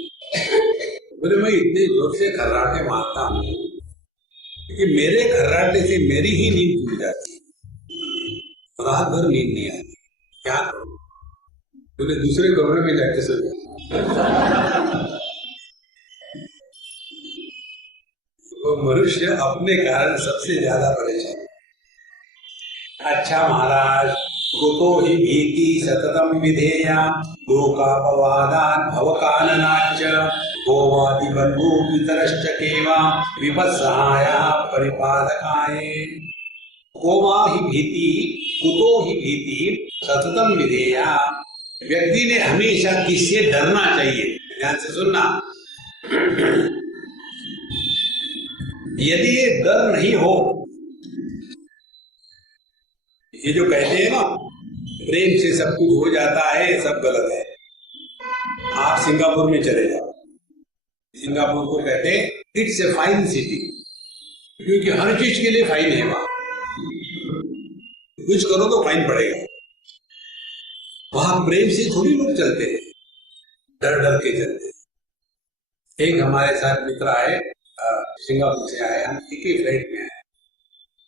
बोले मैं इतने जोर से खर्राटे मारता हूँ कि मेरे खर्राटे से मेरी ही नींद खुल जाती है, रात भर नींद नहीं आती, क्या करूँ? बोले दूसरे कमरे में जाके सो जाओ। वो मनुष्य अपने कारण सबसे ज्यादा परेशान। अच्छा महाराज, कुतो ही भीति सततम विधेया लोकापवादात् भवकाननाच्च गोवादि बन्धु पितरश्च केवा विपत्सहाया परिपादकाय। गोवा ही भीति, कुतो ही भीति सततम विधेया। व्यक्ति ने हमेशा किससे डरना चाहिए? ध्यान से सुनना। यदि ये डर नहीं हो, ये जो कहते हैं ना प्रेम से सब कुछ हो जाता है, सब गलत है। आप सिंगापुर में चले जाओ, सिंगापुर को कहते हैं इट्स ए फाइन सिटी, क्योंकि हर चीज के लिए फाइन है। वहां कुछ करो तो फाइन पड़ेगा। वहां प्रेम से थोड़ी लोग चलते हैं, डर डर के चलते हैं। एक हमारे साथ मित्र आए, सिंगापुर से आए, हम एक ही फ्लाइट में आए।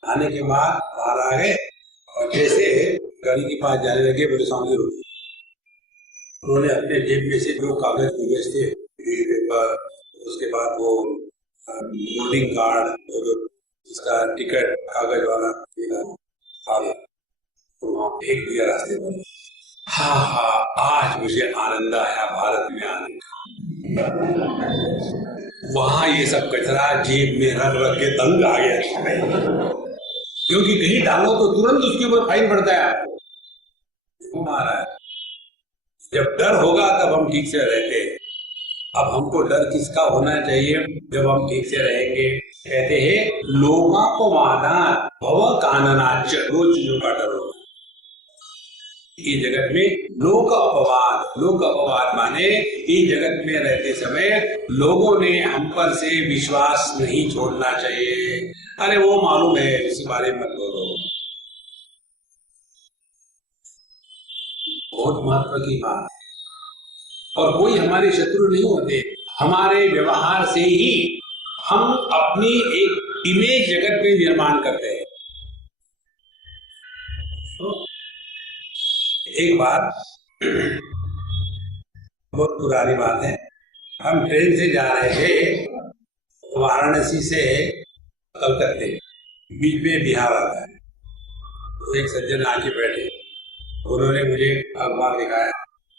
आने के बाद बाहर आ गए और जैसे गाड़ी के पास जाने लगे, बोले सामने रोकी। उन्होंने अपने जेब में से जो कागज कागज थे, पेपर, उसके बाद वो बोर्डिंग कार्ड और उसका टिकट कागज वाला फेंक दिया रास्ते पर। हाँ, आज मुझे आनंद आया भारत में आने का। वहां ये सब कचरा जेब में रख रख के तंग आ गया, क्योंकि कहीं डालो तो तुरंत उसके ऊपर फाइन पड़ता है आपको। जब डर होगा तब हम ठीक से रहते हैं। अब हमको डर किसका होना चाहिए? जब हम ठीक से रहेंगे। कहते हैं लोकापवादात् भवकाननाच्च, दो चीजों का डर होगा ये जगत में। लोक अपवाद माने इस जगत में रहते समय लोगों ने हम पर से विश्वास नहीं छोड़ना चाहिए। अरे वो मालूम है, इस बारे में मत बोलो। बहुत महत्व की बात है। और कोई हमारे शत्रु नहीं होते, हमारे व्यवहार से ही हम अपनी एक इमेज जगत में निर्माण करते हैं। तो एक बार, बहुत पुरानी बात है, हम ट्रेन से जा रहे थे वाराणसी से कलकत्ते, बीच में बिहार आता है। तो एक सज्जन आके बैठे, उन्होंने मुझे अखबार दिखाया,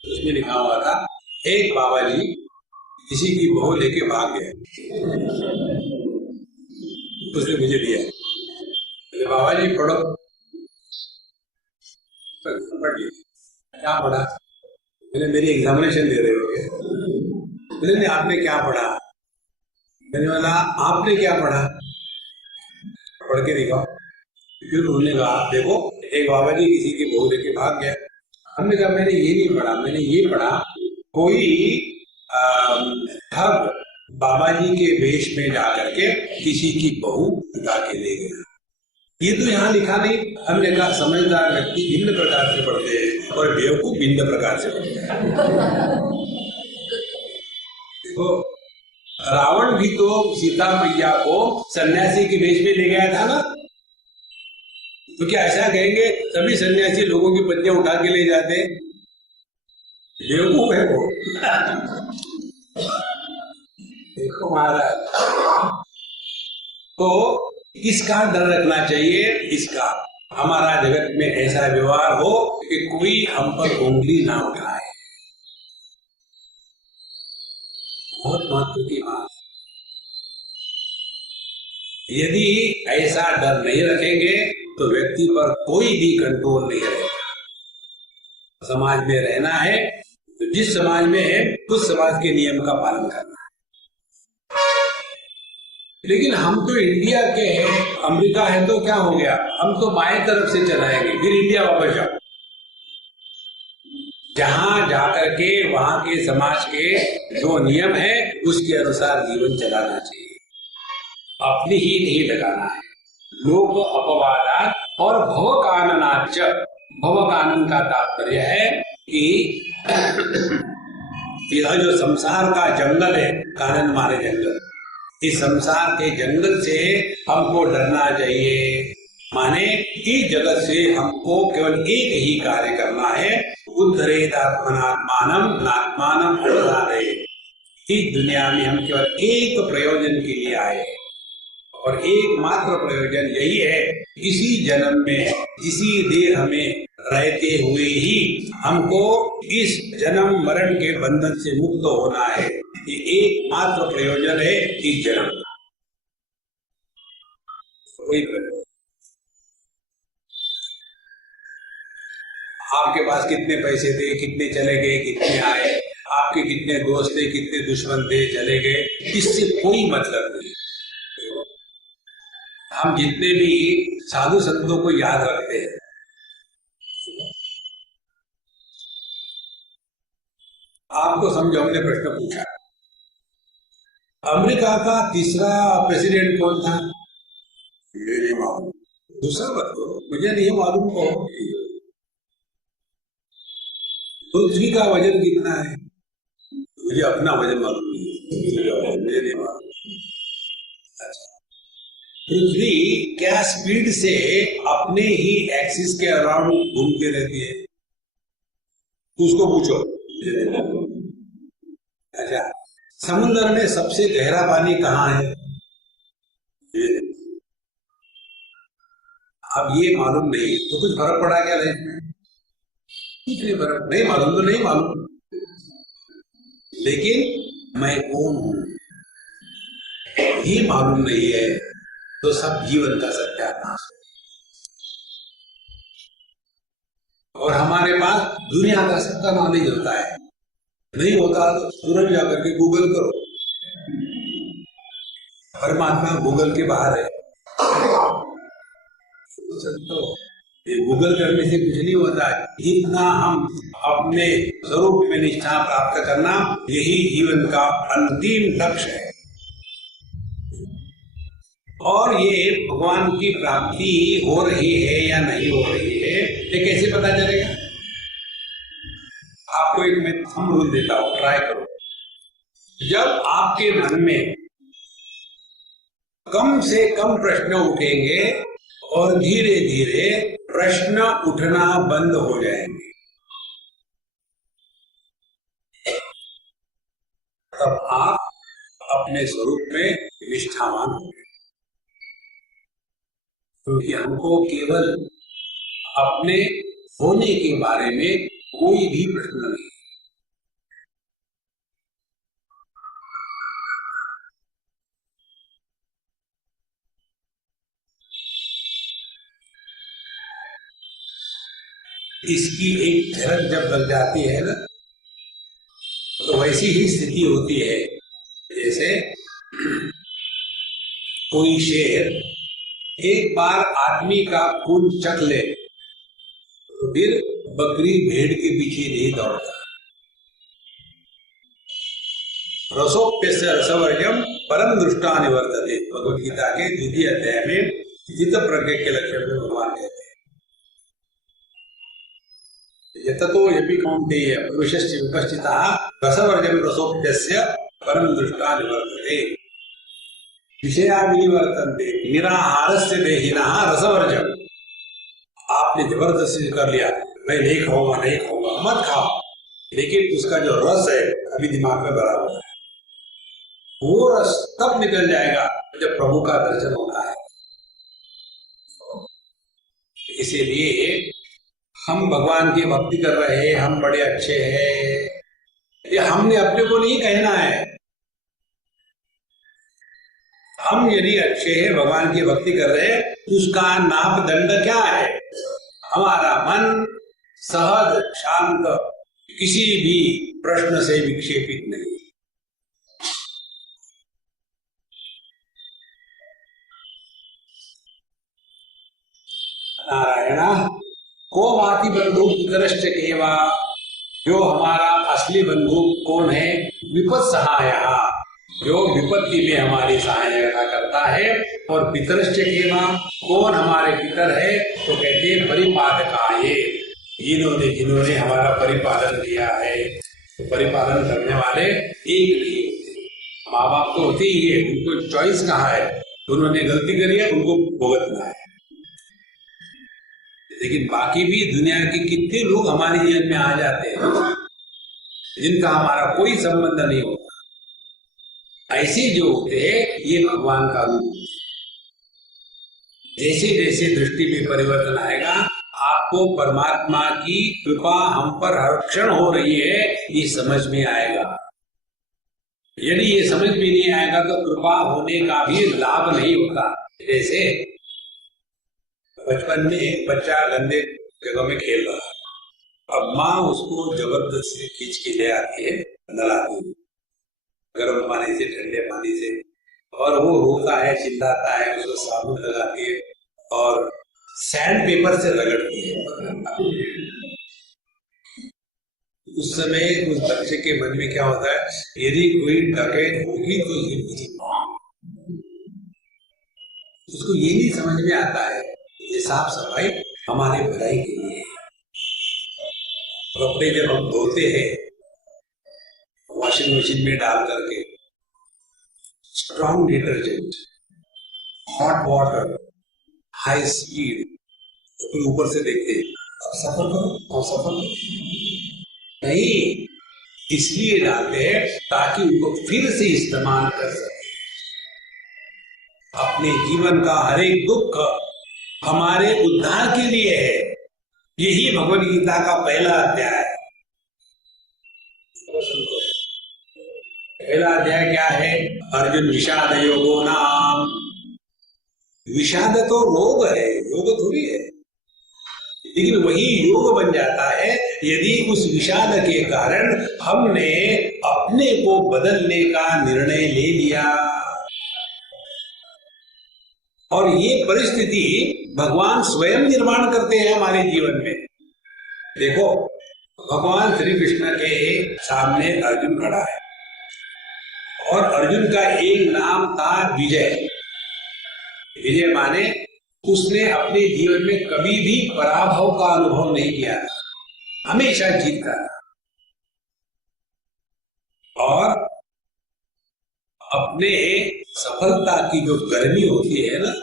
उसमें लिखा हुआ था एक बाबा जी किसी की बहू लेके भाग गए। उसने मुझे दिया, बाबा जी पढ़ो। क्या पढ़ा? मैंने मेरी एग्जामिनेशन दे रहे हो। मैंने आपने क्या पढ़ा? मैंने बोला आपने क्या पढ़ा? पढ़ के दिखाओ। फिर उन्होंने कहा देखो एक बाबा जी किसी की बहू लेके भाग गया। हमने कहा मैंने ये नहीं पढ़ा, मैंने ये पढ़ा कोई ठग बाबा जी के वेश में जाकर के किसी की बहू उठा के ले गया। ये तो यहाँ लिखा नहीं। हमने कहा समझदार व्यक्ति भिन्न प्रकार से पढ़ते हैं और बेवकूफ भिन्न प्रकार से पढ़ते हैं। देखो रावण भी तो सीता मैया को सन्यासी के वेश में ले गया था ना। तो क्या ऐसा कहेंगे सभी सन्यासी लोगों की पत्नियां उठा के ले जाते? बेवकूफ है वो। देखो महाराज, तो किसका डर रखना चाहिए? इसका हमारा जगत में ऐसा व्यवहार हो कि कोई हम पर उंगली ना उठाए। बहुत महत्व की बात। यदि ऐसा डर नहीं रखेंगे तो व्यक्ति पर कोई भी कंट्रोल नहीं रहेगा। समाज में रहना है तो जिस समाज में है उस समाज के नियम का पालन करना है। लेकिन हम तो इंडिया के हैं, अमेरिका है तो क्या हो गया, हम तो बाएं तरफ से चलाएंगे, फिर इंडिया वापस जाओ। जहां जाकर के वहां के समाज के जो नियम है उसके अनुसार जीवन चलाना चाहिए, अपनी ही नहीं लगाना है। लोक अपवादात और भव काननाच। भव कानन का तात्पर्य है कि यह जो संसार का जंगल है, कानन माने जंगल, इस संसार के जंगल से हमको डरना चाहिए। माने इस जगत से हमको केवल एक ही कार्य करना है, उद्धरेत आत्मनात्मानम नात्मानम अवसादयेत्। इस दुनिया में हम केवल एक प्रयोजन के लिए आए हैं और एकमात्र प्रयोजन यही है, इसी जन्म में इसी देह में रहते हुए ही हमको इस जन्म मरण के बंधन से मुक्त होना है। ये एकमात्र प्रयोजन है इस जन्म का। आपके पास कितने पैसे थे, कितने चले गए, कितने आए, आपके कितने दोस्त थे, कितने दुश्मन थे, चले गए, इससे कोई मतलब नहीं। हम जितने भी साधु संतों को याद रखते हैं, आपको समझो, हमने प्रश्न पूछा अमेरिका का तीसरा प्रेसिडेंट कौन था? मुझे नहीं मालूम। दूसरा बताओ, मुझे नहीं मालूम कौन। पृथ्वी का वजन कितना है? मुझे अपना वजन मालूम नहीं, मुझे नहीं मालूम। पृथ्वी क्या स्पीड से अपने ही एक्सिस के अराउंड घूमती रहती है? उसको पूछो। अच्छा, समुद्र में सबसे गहरा पानी कहाँ है? अब ये मालूम नहीं तो कुछ फर्क पड़ा क्या? नहीं, कुछ नहीं फर्क, नहीं मालूम तो नहीं मालूम, लेकिन मैं कौन हूं ये मालूम नहीं है तो सब जीवन का सत्यानाश है। और हमारे पास दुनिया का सबका नॉलेज होता है, नहीं होता तो तुरंत जाकर के गूगल करो। परमात्मा गूगल के बाहर है। तो ये गूगल करने से कुछ नहीं होता है। जितना हम अपने स्वरूप में निष्ठा प्राप्त करना, यही जीवन का अंतिम लक्ष्य है। और ये भगवान की प्राप्ति हो रही है या नहीं हो रही है, ये कैसे पता चलेगा? आपको एक मैं थंब रूल देता हूं, ट्राई करो। जब आपके मन में कम से कम प्रश्न उठेंगे और धीरे धीरे प्रश्न उठना बंद हो जाएंगे, तब आप अपने स्वरूप में निष्ठावान होंगे। क्योंकि हमको केवल अपने होने के बारे में कोई भी प्रश्न नहीं। इसकी एक झलक जब लग जाती है ना, तो वैसी ही स्थिति होती है जैसे कोई शेर एक बार आदमी का खून चख ले तो फिर बकरी भेड़ के पीछे नहीं दौड़ता। रसोप्यस्य रसवर्जम परम दृष्टा निवर्तते, भगवद गीता के द्वितीय अध्याय में जित प्रज्ञ के लक्षण में भगवान कहते हैं। यततो यपि कौन्तेय प्रविशस्य विपश्चितः रसवर्जम रसोप्यस्य परम दृष्टा निवर्तते। विषया विनिवर्तन्ते निराहारस्य देहिनः रसवर्जम। आपने जबरदस्ती कर लिया, मैं नहीं खाऊंगा, नहीं खाऊंगा, मत खाओ, लेकिन उसका जो रस है अभी दिमाग में भरा हुआ है, वो रस तब निकल जाएगा जब प्रभु का दर्शन होता है। इसीलिए हम भगवान की भक्ति कर रहे हैं, हम बड़े अच्छे हैं, ये हमने अपने को नहीं कहना है। हम यदि अच्छे हैं, भगवान की भक्ति कर रहे हैं, उसका नापदंड क्या है? हमारा मन सहज शांत, किसी भी प्रश्न से विक्षेपित नहीं। नारायण को वाति बंधु पितरश्च केवा। जो हमारा असली बंधु कौन है? विपद सहाय, जो विपत्ति में हमारी सहायता करता है। और पितरश्च केवा, कौन हमारे पितर है? तो कहते हैं परिपालकाये, जिन्होंने हमारा परिपालन किया है। तो परिपालन करने वाले एक नहीं होते, माँ बाप तो होते ही है, उनको चॉइस कहाँ है? उन्होंने गलती करी है, उनको भुगतना है। लेकिन बाकी भी दुनिया के कितने लोग हमारे जीवन में आ जाते हैं जिनका हमारा कोई संबंध नहीं होता। ऐसे जो होते हैं ये भगवान का रूप। जैसे जैसे दृष्टि में परिवर्तन आएगा, आपको परमात्मा की कृपा हम पर हर क्षण हो रही है ये समझ में आएगा। यदि ये समझ में नहीं आएगा तो कृपा होने का भी लाभ नहीं होता। जैसे बचपन में एक बच्चा गंदे जगह में खेल रहा है, अब माँ उसको जबरदस्ती खींच के ले आती है, नहलाती है गर्म पानी से, ठंडे पानी से, और वो रोता है, चिल्लाता है, उसको साबुन लगाती है और सैंड पेपर से रगड़ती है। उस समय उस बच्चे के मन में क्या होता है? यदि कोई डकैत होगी तो ये मेरी माँ। उसको ये नहीं समझ में आता है ये साफ सफाई हमारे भलाई के लिए है। कपड़े जब हम धोते हैं वॉशिंग मशीन में डाल करके, strong detergent, hot water, high speed, तो ऊपर से देखते हैं अब सफर करो और सफर नहीं, इसलिए डालते हैं ताकि उनको फिर से इस्तेमाल कर सके। अपने जीवन का हर एक दुख हमारे उद्धार के लिए है। यही भगवद गीता का पहला अध्याय है। पहला अध्याय क्या है? अर्जुन विषाद योगो नाम। विषाद तो रोग है, योग थोड़ी है, लेकिन वही योग बन जाता है यदि उस विषाद के कारण हमने अपने को बदलने का निर्णय ले लिया। और ये परिस्थिति भगवान स्वयं निर्माण करते हैं हमारे जीवन में। देखो, भगवान श्री कृष्ण के सामने अर्जुन खड़ा है और अर्जुन का एक नाम था विजय। विजय माने उसने अपने जीवन में कभी भी पराभव का अनुभव नहीं किया था, हमेशा जीतता था और अपने सफलता की जो गर्मी होती है ना,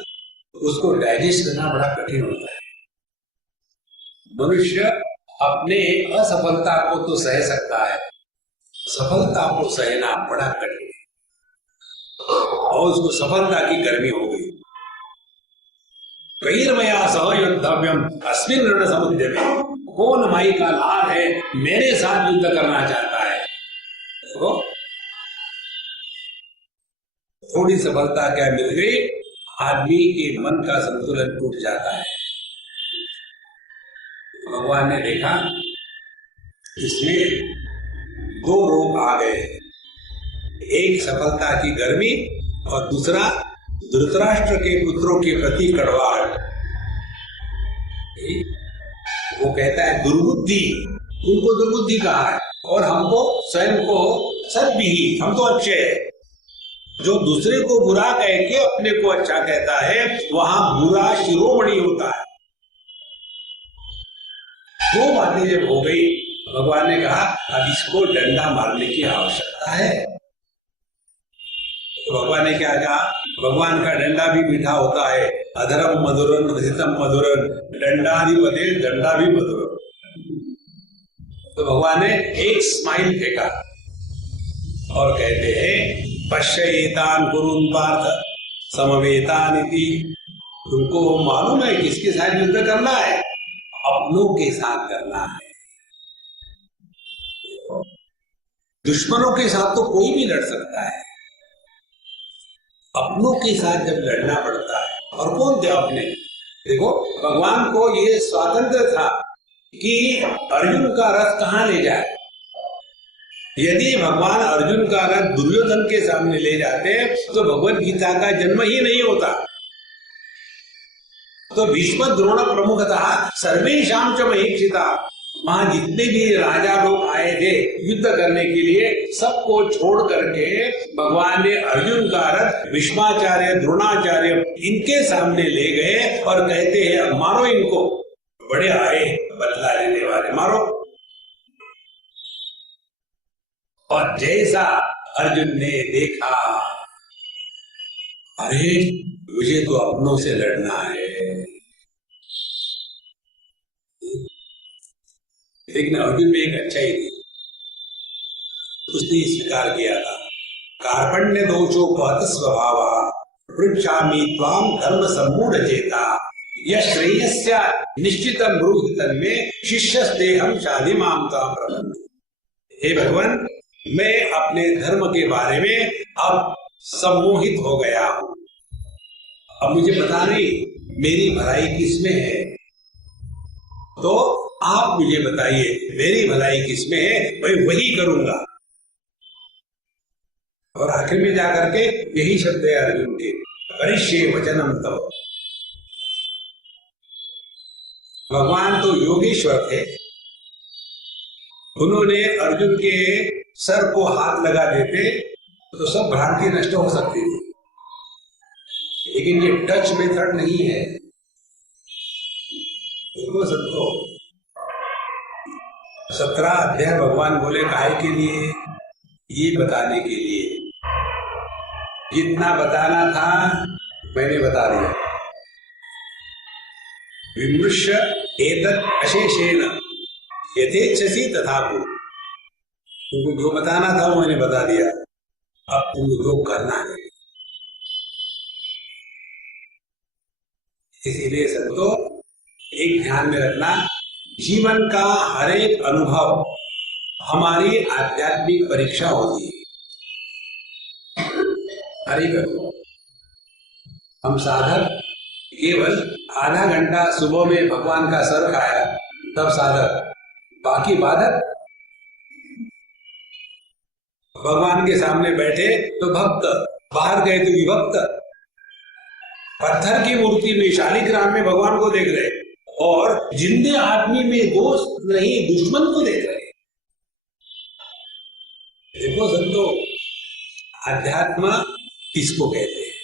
उसको डाइजेस्ट करना बड़ा कठिन होता है। मनुष्य अपने असफलता को तो सह सकता है, सफलता को सहना बड़ा कठिन है। और उसको सफलता की गर्मी हो गई। कैर्मया सह युद्धव्यम अस्मिन् रण समुद्यमे। कौन माई का लाभ है, मेरे साथ युद्ध करना चाहता है। देखो, थोड़ी सफलता क्या मिल गई, आदमी के मन का संतुलन टूट जाता है। भगवान ने देखा इसमें दो रोग आ गए, एक सफलता की गर्मी और दूसरा धृतराष्ट्र के पुत्रों के प्रति कड़वाहट। वो कहता है दुर्बुद्धि, उनको दुर्बुद्धि कहा है, और हमको स्वयं को सद्भिः, हम तो अच्छे हैं। जो दूसरे को बुरा कह के अपने को अच्छा कहता है वहां बुरा शिरोमणि होता है। दो बातें जब हो गई, भगवान ने कहा अब इसको डंडा मारने की आवश्यकता है। तो भगवान ने क्या कहा, भगवान का डंडा भी मीठा होता है, अधरम मधुरम रसितम मधुरम, दंडाधिपते दंडा भी मधुरम। तो भगवान ने एक स्माइल फेंका और कहते हैं पश्येतान कुरुन पार्थ समवेतान इति। तुमको मालूम है किसके साथ युद्ध करना है? अपनों के साथ करना है। दुश्मनों के साथ तो कोई भी लड़ सकता है, अपनों के साथ जब लड़ना पड़ता है। और कौन थे अपने? देखो भगवान को ये स्वातंत्र था कि अर्जुन का रथ कहां ले जाए। यदि भगवान अर्जुन का रथ दुर्योधन के सामने ले जाते तो भगवत गीता का जन्म ही नहीं होता। तो भीष्म द्रोण प्रमुखतः सर्वेषां च महीक्षिता, वहां जितने भी राजा लोग आए थे युद्ध करने के लिए, सबको छोड़ करके भगवान ने अर्जुन का रथ भीष्माचार्य द्रोणाचार्य इनके सामने ले गए और कहते हैं अब मारो इनको, बड़े आए बदला लेने वाले, मारो। और जैसा अर्जुन ने देखा, अरे मुझे तो अपनों से लड़ना है, लेकिन अर्जुन में एक अच्छाई थी, उसने स्वीकार किया था। कार्पण्य दोषो बहत स्वभाव पृच्छामि त्वां धर्म सम्मूढ़ चेता यह श्रेयस्य निश्चितं ब्रूहि तन्मे शिष्यस्तेहं शाधिमां तां प्रपन्नम्। हे भगवान, मैं अपने धर्म के बारे में अब सम्मोहित हो गया हूं। अब मुझे पता नहीं मेरी भलाई किसमें है, तो आप मुझे बताइए मेरी भलाई किसमें है, मैं वही करूंगा। और आखिर में जाकर के यही शब्द है अर्जुन के, करिष्ये वचनम तव। भगवान तो योगेश्वर थे, उन्होंने अर्जुन के सर को हाथ लगा देते तो सब भ्रांति नष्ट हो सकती थी, लेकिन ये टच मेथड नहीं है। देखो सबको 17 अध्याय भगवान बोले काहे के लिए? ये बताने के लिए, जितना बताना था मैंने बता दिया। विमृश्य एतत् अशेषेण यथेच्छसि तथा कुरु। तुमको जो बताना था वो मैंने बता दिया, अब तुम जो करना है। इसीलिए सबको एक ध्यान में रखना, जीवन का हर एक अनुभव हमारी आध्यात्मिक परीक्षा होती है। हर एक अनुभव, हम साधक केवल आधा घंटा सुबह में भगवान का सर खाया तब साधक, बाकी बाधक। भगवान के सामने बैठे तो भक्त, बाहर गए तो विभक्त। पत्थर की मूर्ति में शालिग्राम में भगवान को देख रहे और जिंदे आदमी में दोस्त नहीं दुश्मन को देख रहे। देखो संतो, अध्यात्म इसको कहते हैं।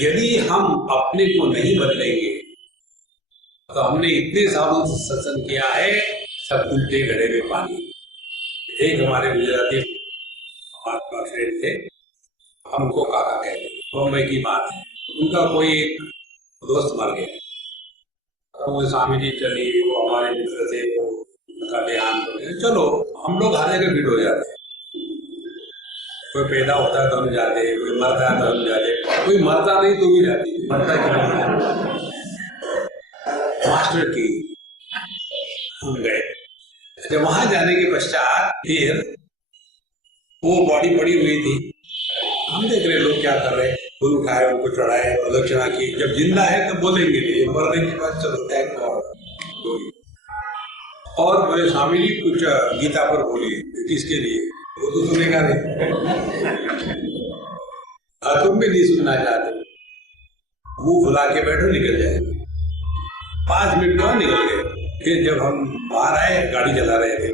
यदि हम अपने को नहीं बदलेंगे तो हमने इतने सालों से सत्संग किया है, सब उल्टे घड़े में पानी। एक हमारे गुजराती महात्मा फ्रेंड थे, हमको काका कहते, बम्बई की बात है। उनका कोई दोस्त मर गया, तो वो स्वामी जी चली, वो हमारे मित्र थे, वो उनका देहांत हो गया। चलो हम लोग हर जगह भीड़ हो जाते हैं, कोई पैदा होता है तो हम जाते, कोई मरता है तो हम जाते, कोई मरता नहीं तो भी जाती, मरता क्यों नहीं? मास्टर की हम गए। जब वहां जाने के पश्चात फिर वो बॉडी पड़ी हुई थी, हम देख रहे लोग क्या कर रहे हैं, फूल उठाए, उनको चढ़ाए, प्रदक्षिणा की। जब जिंदा है तब बोलेंगे नहीं, मरने के बाद चलो टैग और बोले स्वामी जी कुछ गीता पर बोली, किसके लिए? वो तो सुनेगा नहीं, तुम भी नहीं सुनना चाहते, मुंह फुला के बैठो, निकल जाए। 5 मिनट में निकल गए। फिर जब हम बाहर आए, गाड़ी चला रहे थे,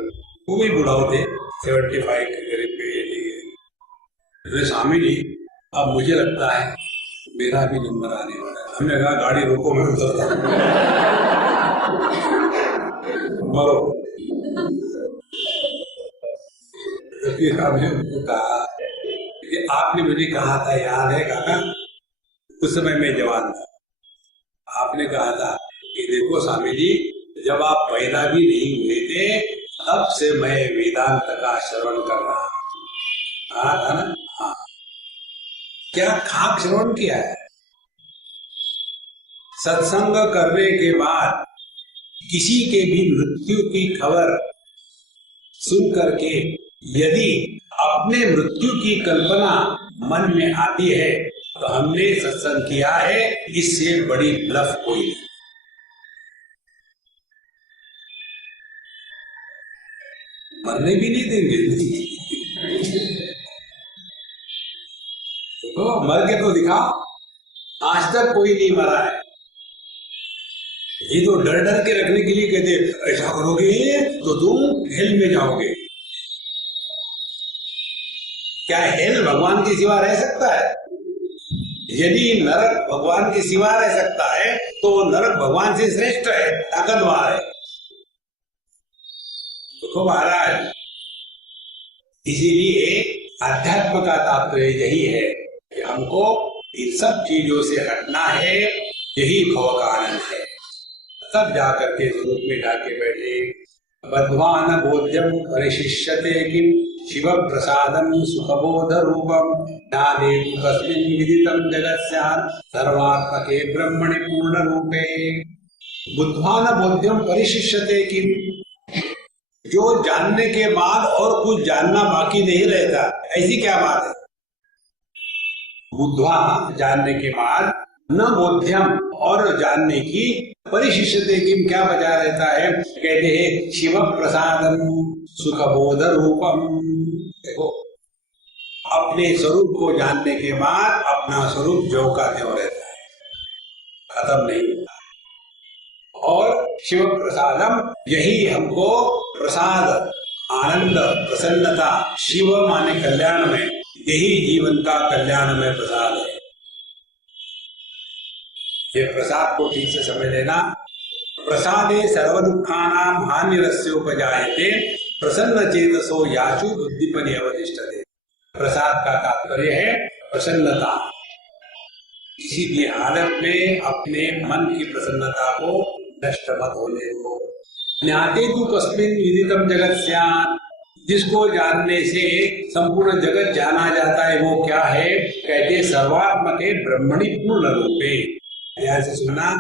वो भी बुढ़ाओ थे, 75 के करीब पे थे। स्वामी जी अब मुझे लगता है मेरा भी नंबर आने वाला है। हमने कहा गाड़ी रोको, मैं उतरता हूं। मरो। तो फिर हमने उनको कहा कि आपने मुझे कहा था, याद है काका, उस समय मैं जवान था, आपने कहा था कि देखो स्वामी जी, जब आप पैदा भी नहीं हुए थे तब से मैं वेदांत का श्रवण कर रहा हूं। कहा था ना? हाँ। क्या खाक श्रवण किया है? सत्संग करने के बाद किसी के भी मृत्यु की खबर सुन करके यदि अपने मृत्यु की कल्पना मन में आती है तो हमने सत्संग किया है, इससे बड़ी ब्लफ कोई नहीं। मरने भी नहीं देंगे। तो मर के तो दिखाओ, आज तक कोई नहीं मरा है। ये तो डर डर के रखने के लिए कहते, ऐसा करोगे तो तुम हेल में जाओगे। क्या हेल भगवान के सिवा रह सकता है? यदि नरक भगवान के सिवा रह सकता है तो नरक भगवान से श्रेष्ठ है, ताकतवर है। तो महाराज, इसीलिए अध्यात्म का तात्पर्य यही है कि हमको इन सब चीजों से हटना है, यही भव का आनंद है। तब जाकर के स्वरूप में जाके बैठे। बद्ध्वा बोध्यम परिशिष्यते किम शिव प्रसादम सुखबोध रूपम ज्ञानेतु तस्मिन् विदितं जगत्स्यात् सर्वात्मके ब्रह्मणि पूर्ण रूपे। बुद्ध्वा बोध्यम परिशिष्यते किम, जो जानने के बाद और कुछ जानना बाकी नहीं रहता, ऐसी क्या बात है? बुद्ध्वा जानने के बाद, न बोध्यम और जानने की, परिशिष्यते किम क्या बचा रहता है? कहते हैं शिव प्रसादम सुखबोध रूपम। देखो, अपने स्वरूप को जानने के बाद अपना स्वरूप ज्यों का त्यों रहता है, खत्म नहीं होता। और शिव प्रसादम, यही हमको प्रसाद, आनंद, प्रसन्नता, शिव माने कल्याण में, यही जीवन का कल्याण में प्रसाद है। ये प्रसाद को ठीक से समझ लेना। प्रसादे सर्व दुखानां हानिरस्योपजायते प्रसन्न चेतसो याचु बुद्धिपरि अवतिष्ठते। प्रसाद का तात्पर्य है प्रसन्नता। किसी भी हालत में अपने मन की प्रसन्नता को नष्ट मत होने दो। ज्ञाते तु कस्मिन् विदितं जगत् स्यात्, जिसको जानने से संपूर्ण जगत जाना जाता है, वो क्या है? कहते सर्वात्मके ब्रह्मणि पूर्ण रूपे। ध्यान से सुनना,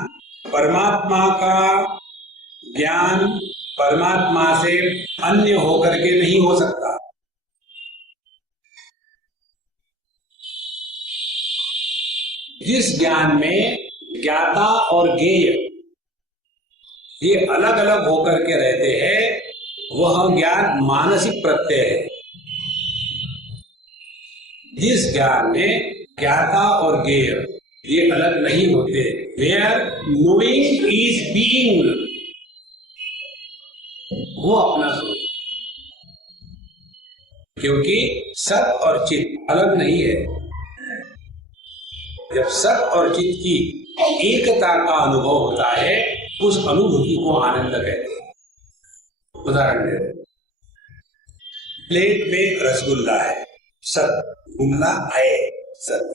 परमात्मा का ज्ञान परमात्मा से अन्य होकर के नहीं हो सकता। जिस ज्ञान में ज्ञाता और ज्ञेय ये अलग अलग होकर के रहते हैं, वह ज्ञान मानसिक प्रत्यय है। जिस ज्ञान में ज्ञाता और ज्ञेय ये अलग नहीं होते, वेयर नोइंग इज बीइंग, वो अपना स्वरूप। क्योंकि सत और चित अलग नहीं है। जब सत और चित की एकता का अनुभव होता है, उस अनुभूति को आनंद कहते हैं। उदाहरण दे, प्लेट में रसगुल्ला है, सत, गुल्ला है सत।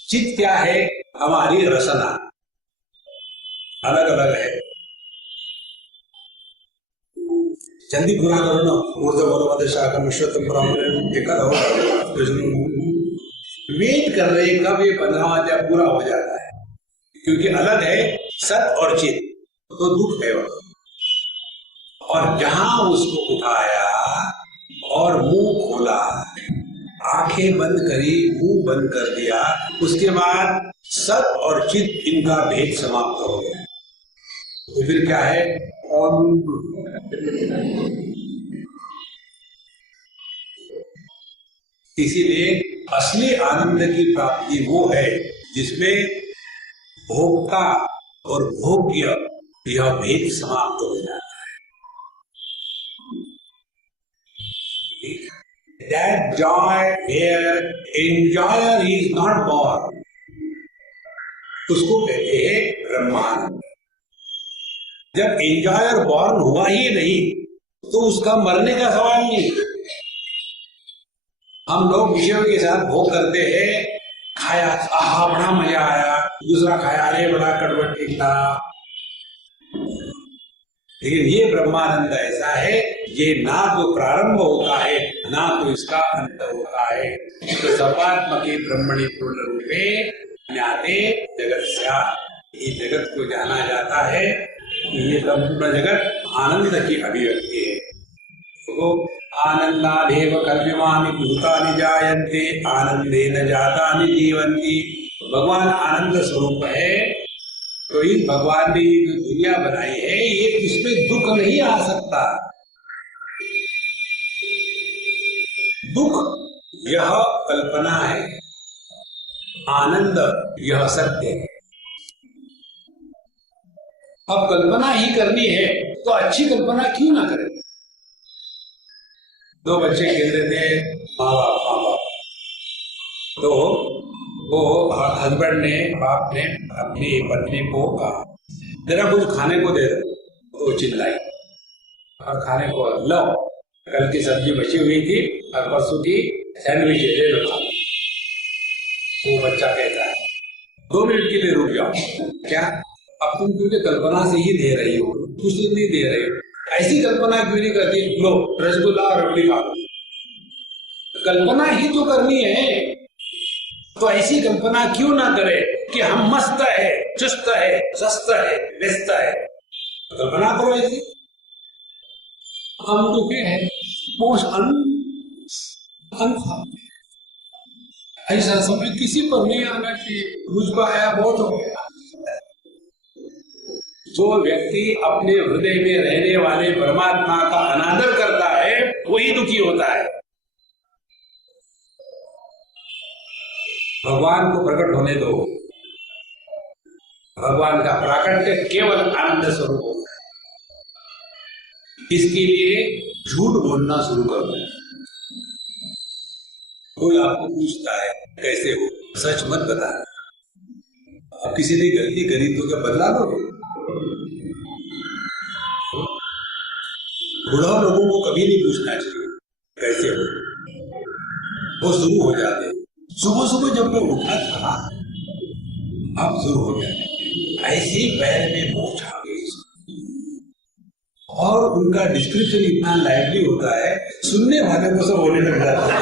चित क्या है? हमारी रसना अलग अलग है। जल्दी पूरा करो ना, वेट कर रहे कब ये 15वां अध्याय पूरा हो जाता है, क्योंकि अलग है सत और चित, तो दुख है वह। और जहां उसको उठाया और मुंह खोला, आंखें बंद करी, मुंह बंद कर दिया, उसके बाद सत और चित इनका भेद समाप्त हो गया। तो फिर क्या है? इसीलिए असली आनंद की प्राप्ति वो है जिसमें भोक्ता और भोग्य, यह भेद समाप्त हो जाता है। That joy where enjoyer is not born, उसको कहते हैं ब्रह्मानंद। जब एंजॉयर बॉर्न हुआ ही नहीं तो उसका मरने का सवाल नहीं। हम लोग विषयों के साथ भोग करते हैं, खाया आहा बड़ा मजा आया, दूसरा खाया अरे बड़ा कड़वट था। लेकिन ये ब्रह्मानंद ऐसा है, ये ना तो प्रारंभ होता है ना तो इसका अंत होता है। तो सपात्मके ब्रह्मणि पूर्ण रूपे ज्ञाते जगत स्या, ये जगत को जाना जाता है। ये संपूर्ण जगत आनंद की अभिव्यक्ति है। तो आनंदादेव कल्प्यमानि भूतानि जायन्ते आनंदेन जातानि जीवन्ति। भगवान आनंद स्वरूप है, तो इस भगवान ने जो दुनिया बनाई है ये इसमें दुख नहीं आ सकता। दुख यह कल्पना है, आनंद यह सत्य है। अब कल्पना ही करनी है तो अच्छी कल्पना क्यों ना करें। दो बच्चे खेल रहे थे, माँ बाप, तो वो हस्बैंड ने, बाप ने अपनी पत्नी को कहा जरा कुछ खाने को दे दो, तो चिल्लाई और खाने को लो, कल की सब्जी बची हुई थी और परसों की सैंडविच दे दो। वो बच्चा कहता है 2 मिनट के लिए रुक जाओ, क्या अब तुम क्योंकि कल्पना से ही दे रही हो, कुछ नहीं दे रही हो, ऐसी कल्पना क्यों नहीं करती, लो रसगुल्ला और रबड़ी खा लो। कल्पना ही तो करनी है, तो ऐसी कल्पना क्यों ना करे कि हम मस्त है, चुस्त है, स्वस्थ है, व्यस्त है। कल्पना करो ऐसी। हम दुखे हैं, ऐसा समय किसी पर नहीं आना चाहिए, मुझको आया बहुत हो गया। जो व्यक्ति अपने हृदय में रहने वाले परमात्मा का अनादर करता है वही दुखी होता है। भगवान को प्रकट होने दो। भगवान का प्राकट्य केवल आनंद स्वरूप होता है। इसके लिए झूठ बोलना शुरू कर दो। कोई आपको पूछता है कैसे हो, सच मत बता। अब किसी ने गलती करी तो क्या बदला लोगे? बुढ़ा लोगों को कभी नहीं पूछना चाहिए कैसे हो, वो शुरू हो जाते। सुबह सुबह जब मैं उठा था अब शुरू हो गया, ऐसे पैर में मोच आ गई। और उनका डिस्क्रिप्शन इतना लाइवली होता है, सुनने वाले को सब होने लग जाता है।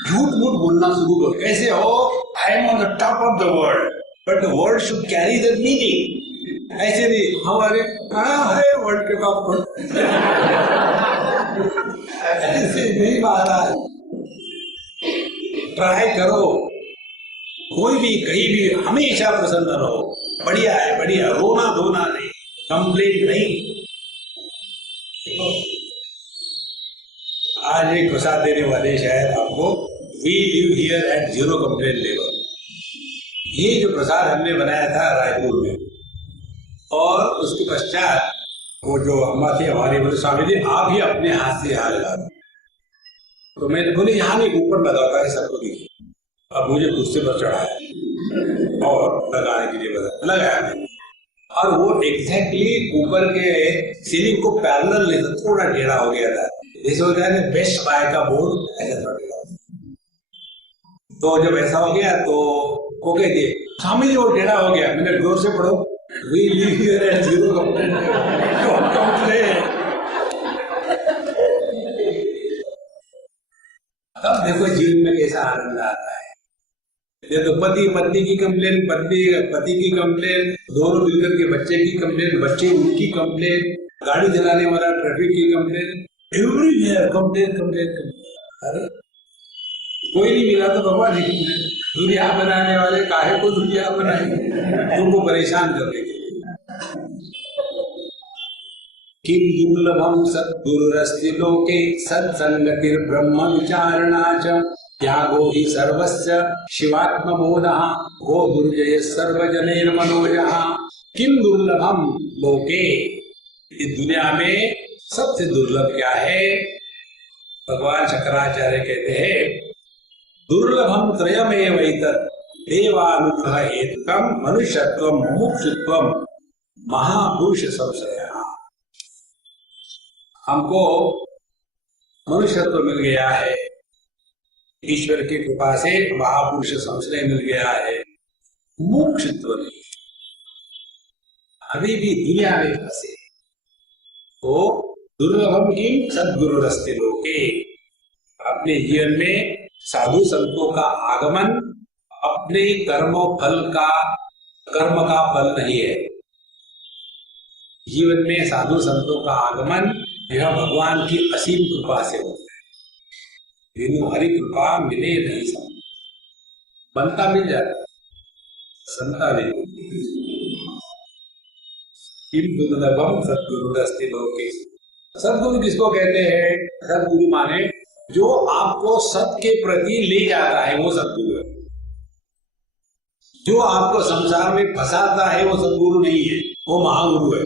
झूठ मूठ बोलना शुरू करो। कैसे हो? I am on the top of the world, but the world should carry the meaning. ऐसे नहीं हमारे है वर्ल्ड के टॉप पर। ऐसे नहीं महाराज, ट्राई करो, कोई भी कहीं भी हमेशा प्रसन्न रहो। बढ़िया है, बढ़िया, रोना धोना नहीं, कंप्लेन नहीं। आज एक प्रसाद देने वाले शायद आपको we live here at 0 complain level. ये जो प्रसाद हमने बनाया था रायपुर में, और उसके पश्चात वो जो अम्मा थी हमारी, बोले स्वामी जी आप ही अपने हाथ से यहाँ लगा दो। तो मैंने बोले यहाँ नहीं, ऊपर लगा होगा सबको देखिए। अब मुझे गुस्से पर चढ़ाया और लगाने के लिए बता लगाया मैंने, और वो एग्जैक्टली ऊपर के सीलिंग को पैरेलल नहीं था, थोड़ा टेढ़ा हो गया था। जैसे होता है ना बेस्ट बाय का बोर्ड, ऐसा थोड़ा। तो जब ऐसा हो गया तो वो कहते स्वामी जी वो टेढ़ा हो गया। मैंने जोर से पढ़ो, we live here at 0 complain. तब देखो जीवन में कैसा आनंद आता है। ये तो पति पत्नी की कंप्लेन, पति की कंप्लेन, दोनों मिलकर के बच्चे की कंप्लेन, बच्चे उनकी कंप्लेन, गाड़ी चलाने वाला ट्रैफिक की complain, everywhere complain complain complain. अरे कोई नहीं मिला तो भगवान जी दुनिया बनाने वाले काहे को दुनिया बनाई, तुमको परेशान करने के लिए। किम दुर्लभम सद्गुरुरस्ति लोके सत्संगतिर्ब्रह्म विचारणा च त्यागो हि सर्वस्य शिवात्मबोधः गो दुर्जय सर्वजनैर्मनोजः। किम दुर्लभम लोके, इस दुनिया में सबसे दुर्लभ क्या है? भगवान शंकराचार्य कहते हैं दुर्लभम त्रयमेवैतत् देवानुग्रह हेतुकम मनुष्यत्वम मुमुक्षुत्वम महापुरुष संशयः। हमको मनुष्यत्व मिल गया है, ईश्वर की कृपा से महापुरुष संश्रय मिल गया है, मुमुक्षुत्व नहीं, अभी भी दुनिया में फंसे। तो दुर्लभम की सद्गुरुरस्ति लोके, अपने जीवन में साधु संतों का आगमन अपने कर्म का फल नहीं है। जीवन में साधु संतों का आगमन यह भगवान की असीम कृपा से होता है। बिनु हरि कृपा मिले नहीं सकती, बनता मिल जाता, संता नहीं। किम दुर्लभम सद्गुरुरस्ति लोके। सद्गुरु किसको कहते हैं? सद्गुरु माने जो आपको सत्य के प्रति ले जाता है, वो सद्गुरु है। जो आपको संसार में फंसाता है वो सद्गुरु नहीं है, वो महागुरु है।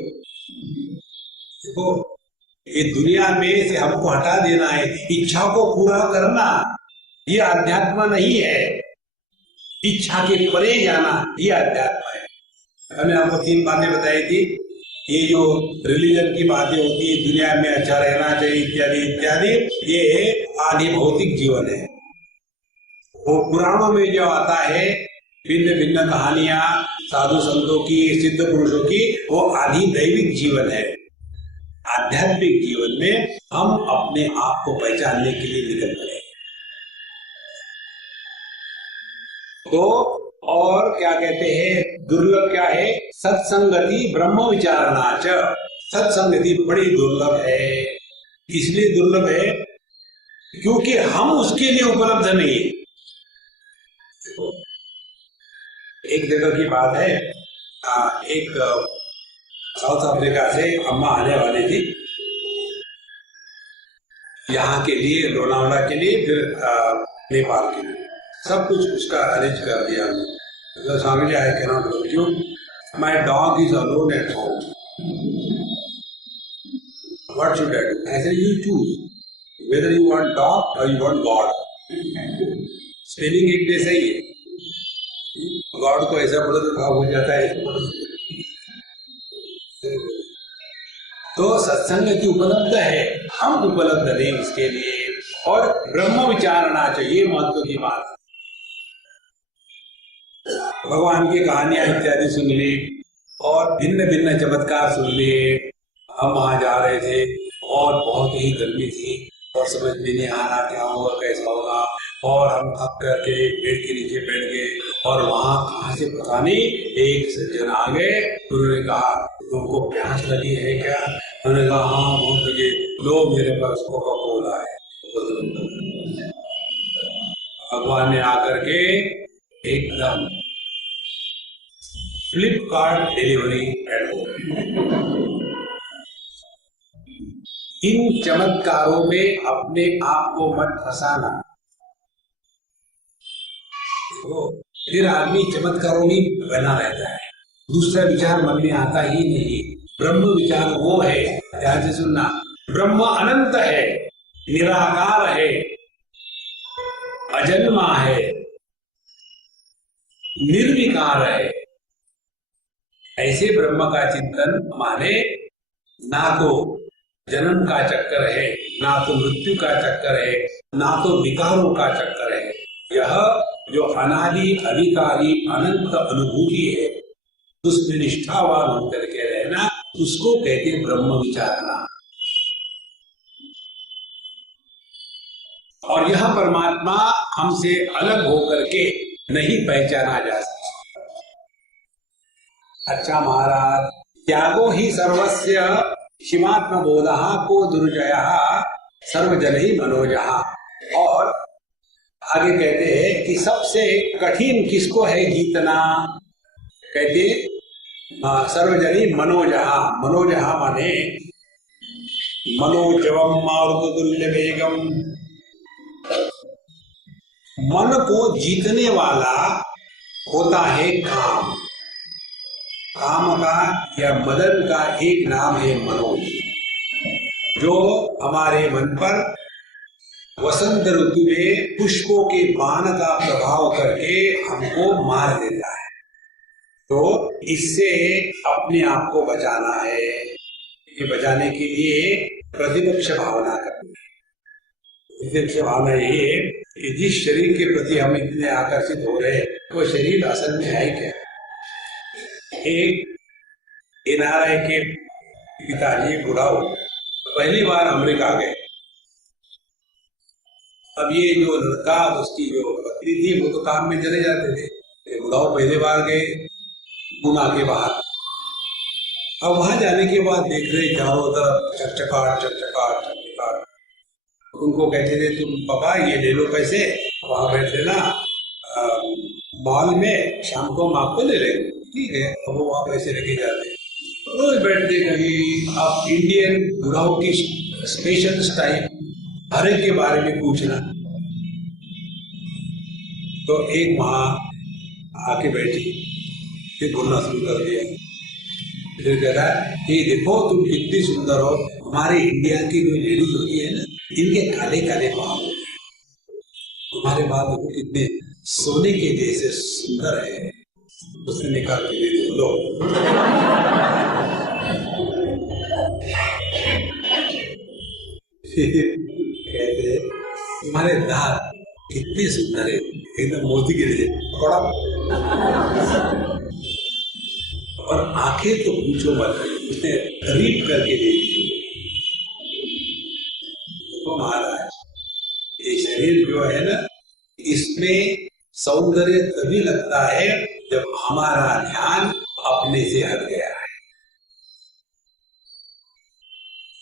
देखो, ये दुनिया में से हमको हटा देना है, इच्छा को पूरा करना, ये अध्यात्म नहीं है। इच्छा के परे जाना ये अध्यात्म है। मैंने आपको 3 बातें बताई थी। ये जो रिलीजन की बातें होती है, दुनिया में अच्छा रहना चाहिए इत्यादि इत्यादि, ये आदि भौतिक जीवन है। वो पुराणों में जो आता है भिन्न भिन्न कहानियां साधु संतों की, सिद्ध पुरुषों की, वो आदि दैविक जीवन है। आध्यात्मिक जीवन में हम अपने आप को पहचानने के लिए निकल पड़े। तो और क्या कहते हैं? दुर्लभ क्या है? सत्संगति ब्रह्म विचारणा च। सत्संगति बड़ी दुर्लभ है। इसलिए दुर्लभ है क्योंकि हम उसके लिए उपलब्ध नहीं है। एक जगह की बात है, एक साउथ अफ्रीका से अम्मा आने वाली थी यहाँ के लिए, लोनावला के लिए, फिर नेपाल के लिए। सब कुछ उसका अरेंज कर दिया। तो Swami ji, I can not go you, my dog is alone at home, what should I do? I said you choose whether you want dog और यू वांट गॉड। स्पेलिंग एक जैसा ही है। गॉड को ऐसा पढ़ो तो भाव हो जाता है। तो सत्संग की उपलब्ध है, हम उपलब्ध नहीं इसके लिए। और ब्रह्म विचारणा चाहिए, महत्व की बात। भगवान की कहानियां इत्यादि सुन ली और भिन्न भिन्न चमत्कार सुन लिए। हम वहां जा रहे थे और बहुत ही गर्मी थी और समझ में नहीं आ रहा क्या होगा, कैसा होगा, और हम थक करके पेड़ के नीचे बैठ गए। और वहां कहां से पता नहीं एक सज्जन आ गए। उन्होंने कहा तुमको प्यास लगी है क्या? उन्होंने कहा हाँ बहुत लगे। लो मेरे पास कोका कोला है। भगवान ने आकर के एकदम फ्लिपकार्ट डिलीवरी एट होम। इन चमत्कारों में अपने आप को मत फंसाना। तो फिर आदमी चमत्कारों में बना रहता है, दूसरा विचार मन में आता ही नहीं। ब्रह्म विचार वो है, ध्यान से सुनना, ब्रह्म अनंत है, निराकार है, अजन्मा है, निर्विकार है। ऐसे ब्रह्म का चिंतन माने ना तो जन्म का चक्कर है, ना तो मृत्यु का चक्कर है, ना तो विकारों का चक्कर है। यह जो अनादि अधिकारी अनंत अनुभूति है, उसमें निष्ठावान होकर के रहना, उसको कहते ब्रह्म विचारना। और यह परमात्मा हमसे अलग होकर के नहीं पहचाना जा सकता। अच्छा महाराज, त्यागो ही सर्वस्य शिवात्म बोधः को दुर्जयः सर्वजनहि मनोजः। और आगे कहते हैं कि सबसे कठिन किसको है जीतना? कहते सर्वजनी मनोजः। मनोजः माने मनोजवम मारुततुल्य वेगम। मन को जीतने वाला होता है काम। काम का या मदन का एक नाम है मनोज, जो हमारे मन पर वसंत ऋतु में पुष्पों के बाण का प्रभाव करके हमको मार देता है। तो इससे अपने आप को बचाना है। ये बचाने के लिए प्रतिपक्ष भावना करनी है। प्रतिपक्ष भावना ये है कि जिस शरीर के प्रति हम इतने आकर्षित हो रहे हैं, वो शरीर असल में है क्या? एक एनआरआई के पिताजी बुढ़ाऊ पहली बार अमेरिका गए। अब ये जो लड़का उसकी जो पत्नी थी वो तो काम में चले जाते थे। बुढ़ाऊ पहली बार गए पूना के बाहर। अब वहां जाने के बाद देख रहे चारों तरफ चकचकाहट चकचकाहट चकचकाहट। उनको कहते थे तुम पापा ये ले लो पैसे, वहां बैठे ना मॉल में, शाम को हम आपको ले लेंगे। ठीक है, अब वो वहां पैसे लेके जाते रोज बैठते कहीं। अब इंडियन बुढ़ाओं की स्पेशल स्टाइल हर एक के बारे में पूछना। तो एक माँ आके बैठी, फिर बोलना शुरू कर दिया। फिर कह रहा है कि देखो तुम कितनी सुंदर हो। हमारे इंडिया की जो लेडीज होती है ना, इनके काले काले बाल, हमारे बाल देखो कितने सोने के जैसे सुंदर है। उसने निकाल के दे दिया, लो। कहते तुम्हारे दांत कितने सुंदर है, एकदम मोती के जैसे। और आंखें तो पूछो मत, उसने रीप करके दे दी। तो महाराज ये शरीर जो है ना, इसमें सौंदर्य तभी लगता है जब हमारा ध्यान अपने से हट गया है।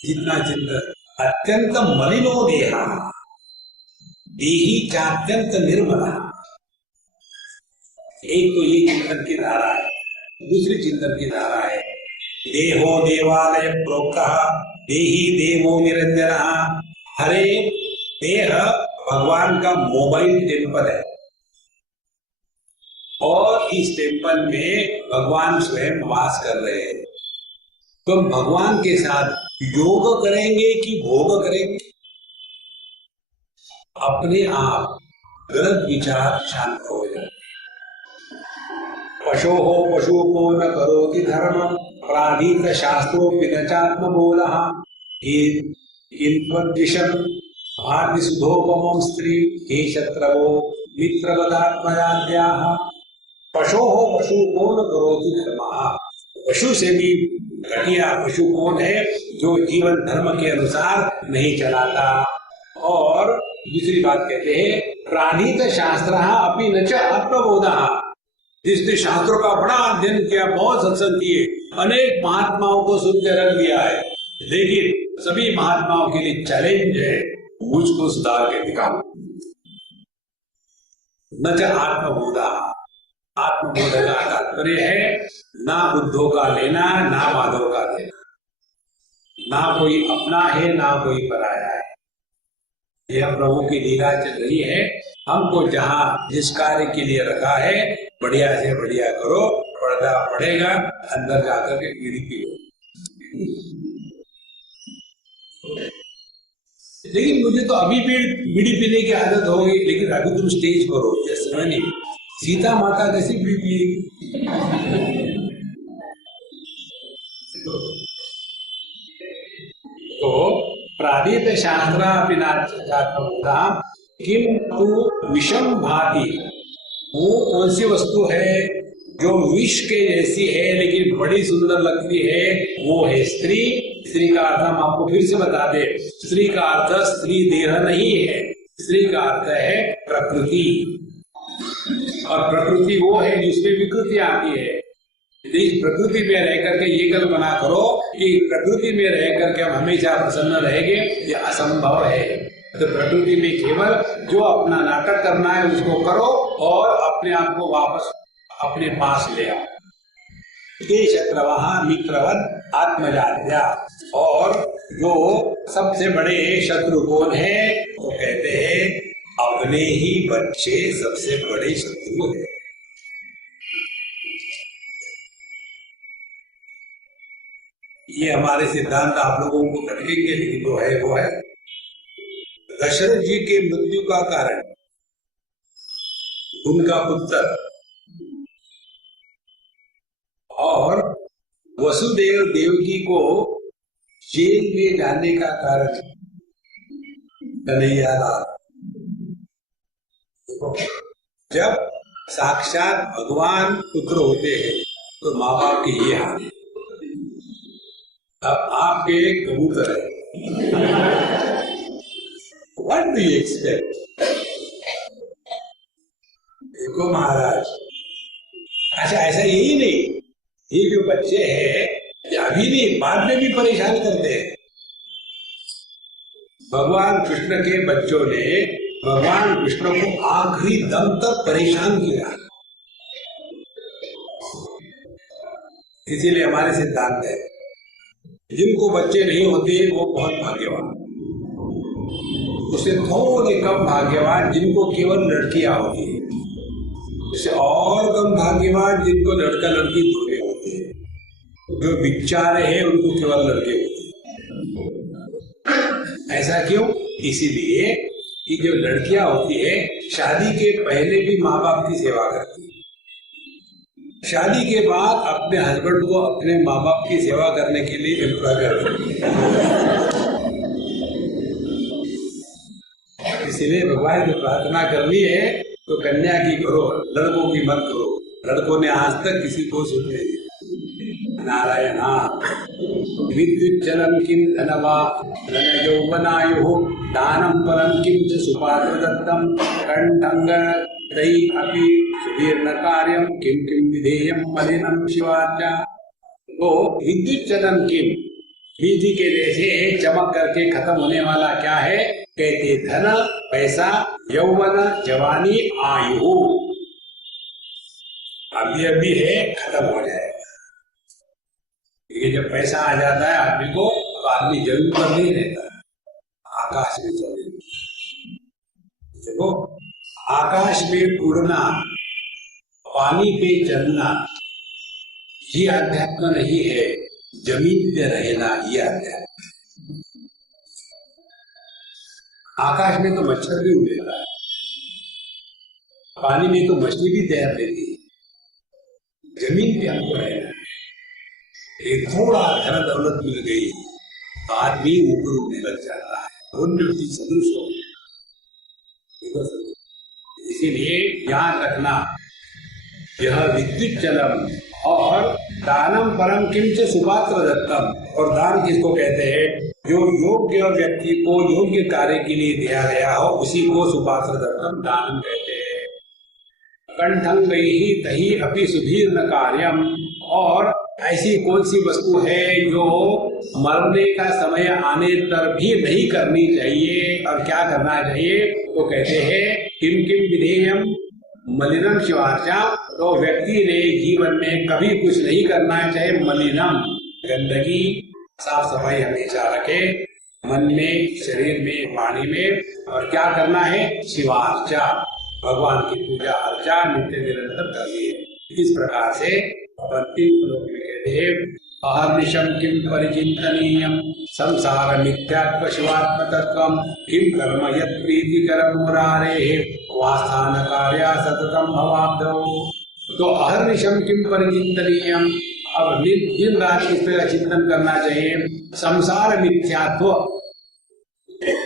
जितना चिंतन अत्यंत मलिनो देहा देही चात्यंत निर्मला। एक तो ये चिंतन की धारा है। दूसरी चिंतन की धारा है देहो देवालय प्रोक्तः देही देवो निरंजनः। हरे देह भगवान का मोबाइल टेम्पल है और इस टेम्पल में भगवान स्वयं वास कर रहे हैं। तुम भगवान के साथ योग करेंगे कि भोग करेंगे? अपने आप गलत विचार शांत हो जाए। पशो हो पशु को न करोति धर्म प्राधीत शास्त्रोपि न चात्मबोधः। भारती सुधोपमं स्त्री हे शत्रवो मित्रवदात्मजाद्याः। पशो हो पशु को न करोति धर्म। पशु से भी घटिया पशु कौन है? जो जीवन धर्म के अनुसार नहीं चलाता। और दूसरी बात कहते हैं प्राधीत शास्त्रः अपि न च आत्मबोधः। जिसने शास्त्रों का बड़ा अध्ययन किया, बहुत सत्संग किए, अनेक महात्माओं को सुन के रख दिया है, लेकिन सभी महात्माओं के लिए चैलेंज है मुझको सुधार के दिखाओ। न च आत्मबोधा। आत्मबोध का तात्पर्य है ना बुद्धों का लेना ना माधव का लेना, ना कोई अपना है ना कोई पराया है। यह प्रभु की लीला चल रही है। हमको जहाँ जिस कार्य के लिए रखा है बढ़िया से बढ़िया करो, पढ़ना पड़ेगा, अंदर जाकर के बीड़ी पियो। लेकिन मुझे तो अभी भी बीड़ी पीने की आदत हो गई, लेकिन अभी तुम स्टेज पर हो, जैसे नहीं सीता माता कैसी बीड़ी पिएगी? तो प्रादीत शास्त्रा पिनात्मबोधा किम तु विषम भाति। वो कौन सी वस्तु है जो विष के जैसी है लेकिन बड़ी सुंदर लगती है? वो है स्त्री। स्त्री का अर्थ हम आपको फिर से बता दे, स्त्री का अर्थ स्त्री देह नहीं है, स्त्री का अर्थ है प्रकृति। और प्रकृति वो है जिसमें विकृति आती है। इस प्रकृति में रह करके ये कल्पना करो कि प्रकृति में रह करके हम हमेशा प्रसन्न रहेंगे, ये असंभव है। तो प्रकृति में केवल जो अपना नाटक करना है उसको करो और अपने आप को वापस अपने पास ले आओ। ये शत्रवः मित्रवत् आत्मजात्या। और जो सबसे बड़े शत्रु कौन है? वो कहते हैं अपने ही बच्चे सबसे बड़े शत्रु है। ये हमारे सिद्धांत आप लोगों को खटकेंगे, लेकिन जो है वो है। दशरथ जी के मृत्यु का कारण उनका पुत्र और वसुदेव देवकी को जेल में जाने का कारण कन्हैया लाल। जब साक्षात भगवान पुत्र होते हैं तो माँ बाप की ये हाल है। अब आपके एक कबूतर है, व्हाट डू यू एक्सपेक्ट? देखो महाराज, अच्छा ऐसा यही नहीं, ये जो बच्चे हैं अभी नहीं बाद में भी परेशान करते हैं। भगवान कृष्ण के बच्चों ने भगवान कृष्ण को आखिरी दम तक परेशान किया। इसीलिए हमारे सिद्धांत है जिनको बच्चे नहीं होते वो बहुत भाग्यवान, उससे थोड़े कम भाग्यवान जिनको केवल लड़कियां होती है, उससे और कम भाग्यवान जिनको लड़का लड़की दोनों होते हैं। जो बिचारे हैं उनको केवल लड़के होते हैं। ऐसा क्यों? इसीलिए कि जो लड़कियां होती है शादी के पहले भी माँ बाप की सेवा करती है, शादी के बाद अपने हस्बैंड को अपने माँ बाप की सेवा करने के लिए एम्प्लॉय करती है। इसीलिए भगवान से प्रार्थना करनी है तो कन्या की करो, लड़कों की मत करो। लड़कों ने आज तक किसी को सुन नहीं दिया। नारायण विद्युच्चलम किम धनवा धन यौवनायुः दानं परम किम च सुपात्र दत्तम कंठंग दई अपि सुदीर्ण कार्यम किम किम विधेयम मलिनम शिवाचा। तो विद्युच्चलम किम, बिजली के जैसे चमक करके खत्म होने वाला क्या है? कहते धन पैसा, यौवन जवानी, आयु। अभी अभी है, खत्म हो जाएगा। ये जब पैसा आ जाता है आदमी को तो आदमी जमीन पर नहीं रहता, आकाश में चले। देखो आकाश में उड़ना, पानी पे चलना, ये अध्यात्म नहीं है। जमीन पे रहना ये अध्यात्म। आकाश में तो मच्छर भी उड़ेगा, पानी में तो मछली भी तैर लेती है, जमीन पे हमको रहना है। एक थोड़ा धन दौलत मिल गई तो आदमी ऊपर उठने लग जाता है, उन्नति सदृश हो। इसीलिए ध्यान रखना, यह विद्युत जलम और दानम परम किंच सुपात्र दत्तम। और दान किसको कहते हैं? जो योग्य व्यक्ति को योग्य कार्य के लिए दिया गया हो उसी को सुपात्र दत्तम दानम कहते हैं। कंठंगैहि तहि अपि सुदीर्ण कार्यम। और ऐसी कौन सी वस्तु है जो मरने का समय आने पर भी नहीं करनी चाहिए? और क्या करना चाहिए? तो कहते हैं किम किम विधेयम मलिनम शिवाचा। तो व्यक्ति ने जीवन में कभी कुछ नहीं करना चाहिए मलिनम, गंदगी। साफ सफाई हमेशा रखे मन में, शरीर में, वाणी में। और क्या करना है? शिवार्चा, भगवान की पूजा अर्चा नित्य निरंतर करनी है। इस प्रकार से अहर्निशम किम परिचिन्तनीयम् संसार मिथ्यात्व शिवात्म तत्वम् किम कर्म यत् प्रीतिकरं मुरारेः वास्थान कार्या सततम भवाब्धौ। तो अहर्निशम किम परिचिन्तनीयम्, अब दिन रात किस तरह चिंतन करना चाहिए? संसार मिथ्यात्व,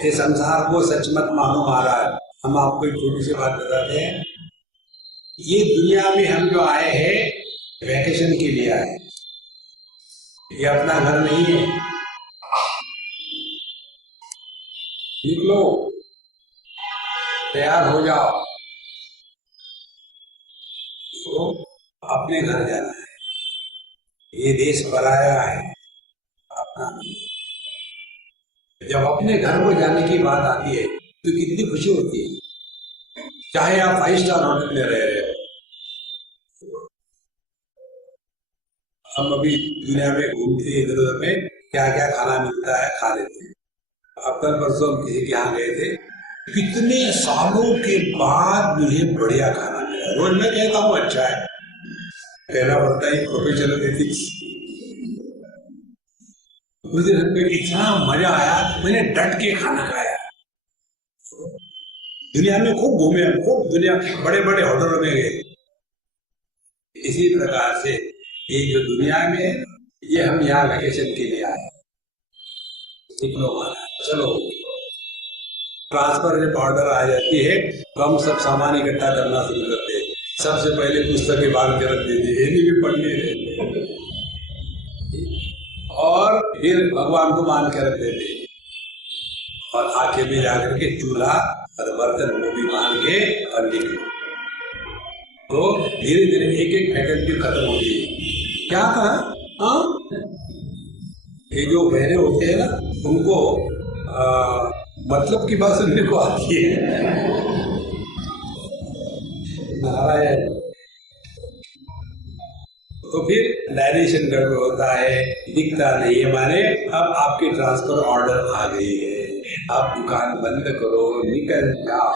ये संसार को सच मत मानो महाराज। हम आपको एक छोटी सी बात बताते हैं। ये दुनिया में हम जो आए हैं वैकेशन के लिए आए, ये अपना घर नहीं है। निकलो, तैयार हो जाओ, तो अपने घर जाना है। ये देश पराया है, अपना नहीं। जब अपने घर को जाने की बात आती है तो कितनी खुशी होती है, चाहे आप 5 स्टार होटल में रह रहे हो। हम अभी दुनिया में घूमते हैं, इधर उधर में क्या क्या खाना मिलता है खा लेते हैं। अब कल परसों हम किसी के यहाँ गए थे, कितने सालों के बाद मुझे बढ़िया खाना मिला। रोज मैं कहता हूँ अच्छा है, कहना पड़ता है प्रोफेशनल एथिक्स। उस दिन इतना मजा आया, मैंने डट के खाना खाया। दुनिया में खूब घूमे, खूब दुनिया बड़े बड़े होटलों में गए। इसी प्रकार से ये जो दुनिया में है, ये हम यहाँ वैकेशन के लिए आए। चलो ट्रांसफर जब ऑर्डर आ जाती है तो हम सब सामान इकट्ठा करना शुरू करते हैं। सबसे पहले पुस्तकें बांध के रख देते हैं, भी पढ़ने देते, और फिर भगवान को मान के रख देते हैं, और आखिर में जाकर के चूल्हा और बर्तन को भी मान के और निकलो। तो धीरे धीरे एक एक फैकल्टी खत्म होती है। क्या कहा? हाँ, ये जो बहरे होते हैं ना, उनको मतलब की बात सुनने को आती है। नारायण। तो फिर डायरेक्शन गड़बड़ होता है, दिखता नहीं है, माने अब आपकी ट्रांसफर ऑर्डर आ गई है, आप दुकान बंद करो, निकल जाओ।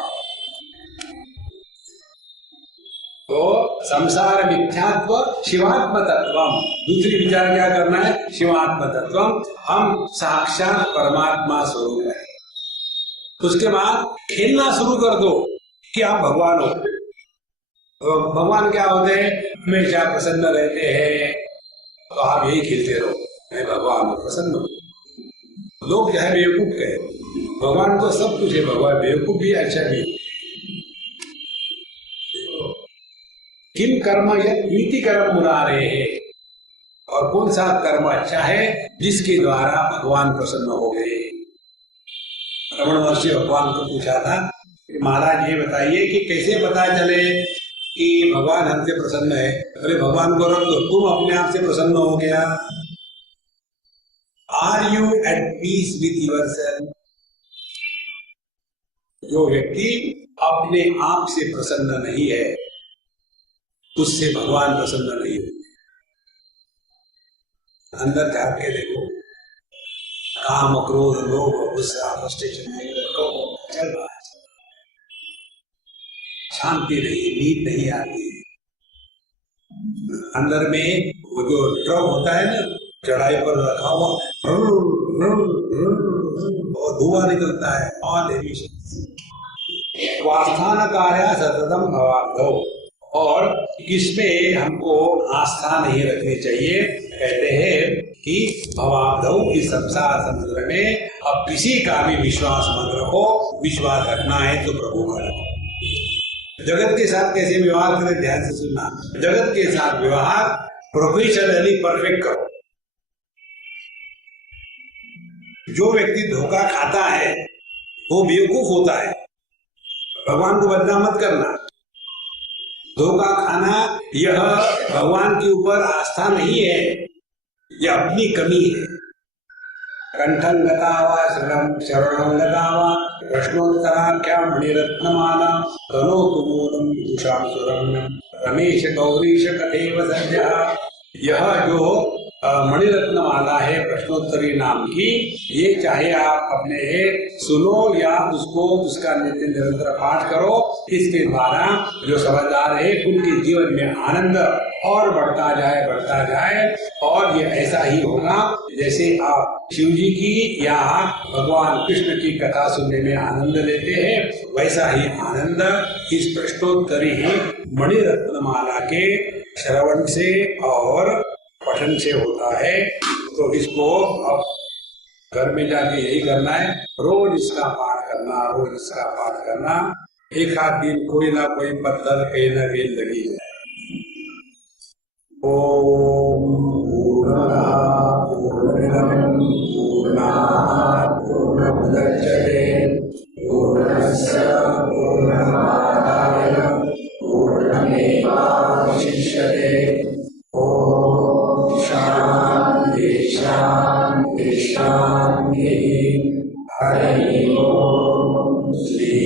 तो संसार मिथ्यात्व शिवात्म तत्वम, दूसरी विचार क्या करना है? शिवात्म तत्वम, हम साक्षात परमात्मा स्वरूप है। उसके बाद खेलना शुरू कर दो कि आप भगवान हो। तो भगवान क्या होते हैं? हमेशा प्रसन्न रहते हैं, तो आप यही खेलते रहो, मैं भगवान हूँ, प्रसन्न हूँ। लोग चाहे बेवकूफ कहे, भगवान को सब कुछ है, भगवान बेवकूफ भी अच्छा भी। किम कर्म नीति कर्म मुरा रहे हैं, और कौन सा कर्म अच्छा है जिसके द्वारा भगवान प्रसन्न हो गए। रमण महर्षि भगवान को पूछा था कि महाराज ये बताइए कि कैसे पता चले कि भगवान हमसे प्रसन्न है। अरे भगवान को रख दो, तुम अपने आप से प्रसन्न हो गया। Are you at peace with yourself? जो व्यक्ति अपने आप से प्रसन्न नहीं है, उससे भगवान प्रसन्न नहीं होते। अंदर झाँक के देखो, काम, क्रोध, लोभ, गुस्सा, फ्रस्ट्रेशन चल रहा है, शांति नहीं, नींद नहीं आती। अंदर में वो जो ट्रक होता है ना, चढ़ाई पर रखा हुआ, और धुआं निकलता है, ऑल एमिशन। वास्थान कार्य सततम भवाब्धौ, और किसमें हमको आस्था नहीं रखनी चाहिए? कहते हैं कि भवाब्धौ, इस संसार समुद्र में अब किसी का भी विश्वास मत रखो। विश्वास रखना है तो प्रभु का रखो। जगत के साथ कैसे व्यवहार करें, ध्यान से सुनना। जगत के साथ व्यवहार प्रोफेशनली परफेक्ट करो। जो व्यक्ति धोखा खाता है वो बेवकूफ होता है। भगवान को बदनाम मत करना। धोखा खाना यह भगवान के ऊपर आस्था नहीं है, यह अपनी कमी है। कंठं गता वा शरणं गता वा प्रश्नोत्तराख्या मणिरत्नमाला तनोतु मूलं विदुषां सुरम्यं रमेश गौरीश कथेव सद्यः। यह जो मणिरत्नमाला है प्रश्नोत्तरी नाम की, ये चाहे आप अपने सुनो या उसको उसका निरंतर पाठ करो, इसके द्वारा जो समझदार है उनके जीवन में आनंद और बढ़ता जाए। और ये ऐसा ही होगा जैसे आप शिव जी की या भगवान कृष्ण की कथा सुनने में आनंद लेते हैं, वैसा ही आनंद इस प्रश्नोत्तरी मणिरत्नमाला के श्रवण से और पठन से होता है। तो इसको अब घर में जाके यही करना है, रोज इसका पाठ करना। एक आध दिन कोई ना कोई पत्थर कहीं ना कहीं लगी है। ओम पूर्णमदः पूर्णमुदच्यते पूर्णस्य पूर्णमादाय पूर्णमेवावशिष्यते। ओम शांति शांति शांति। हरि ओम श्री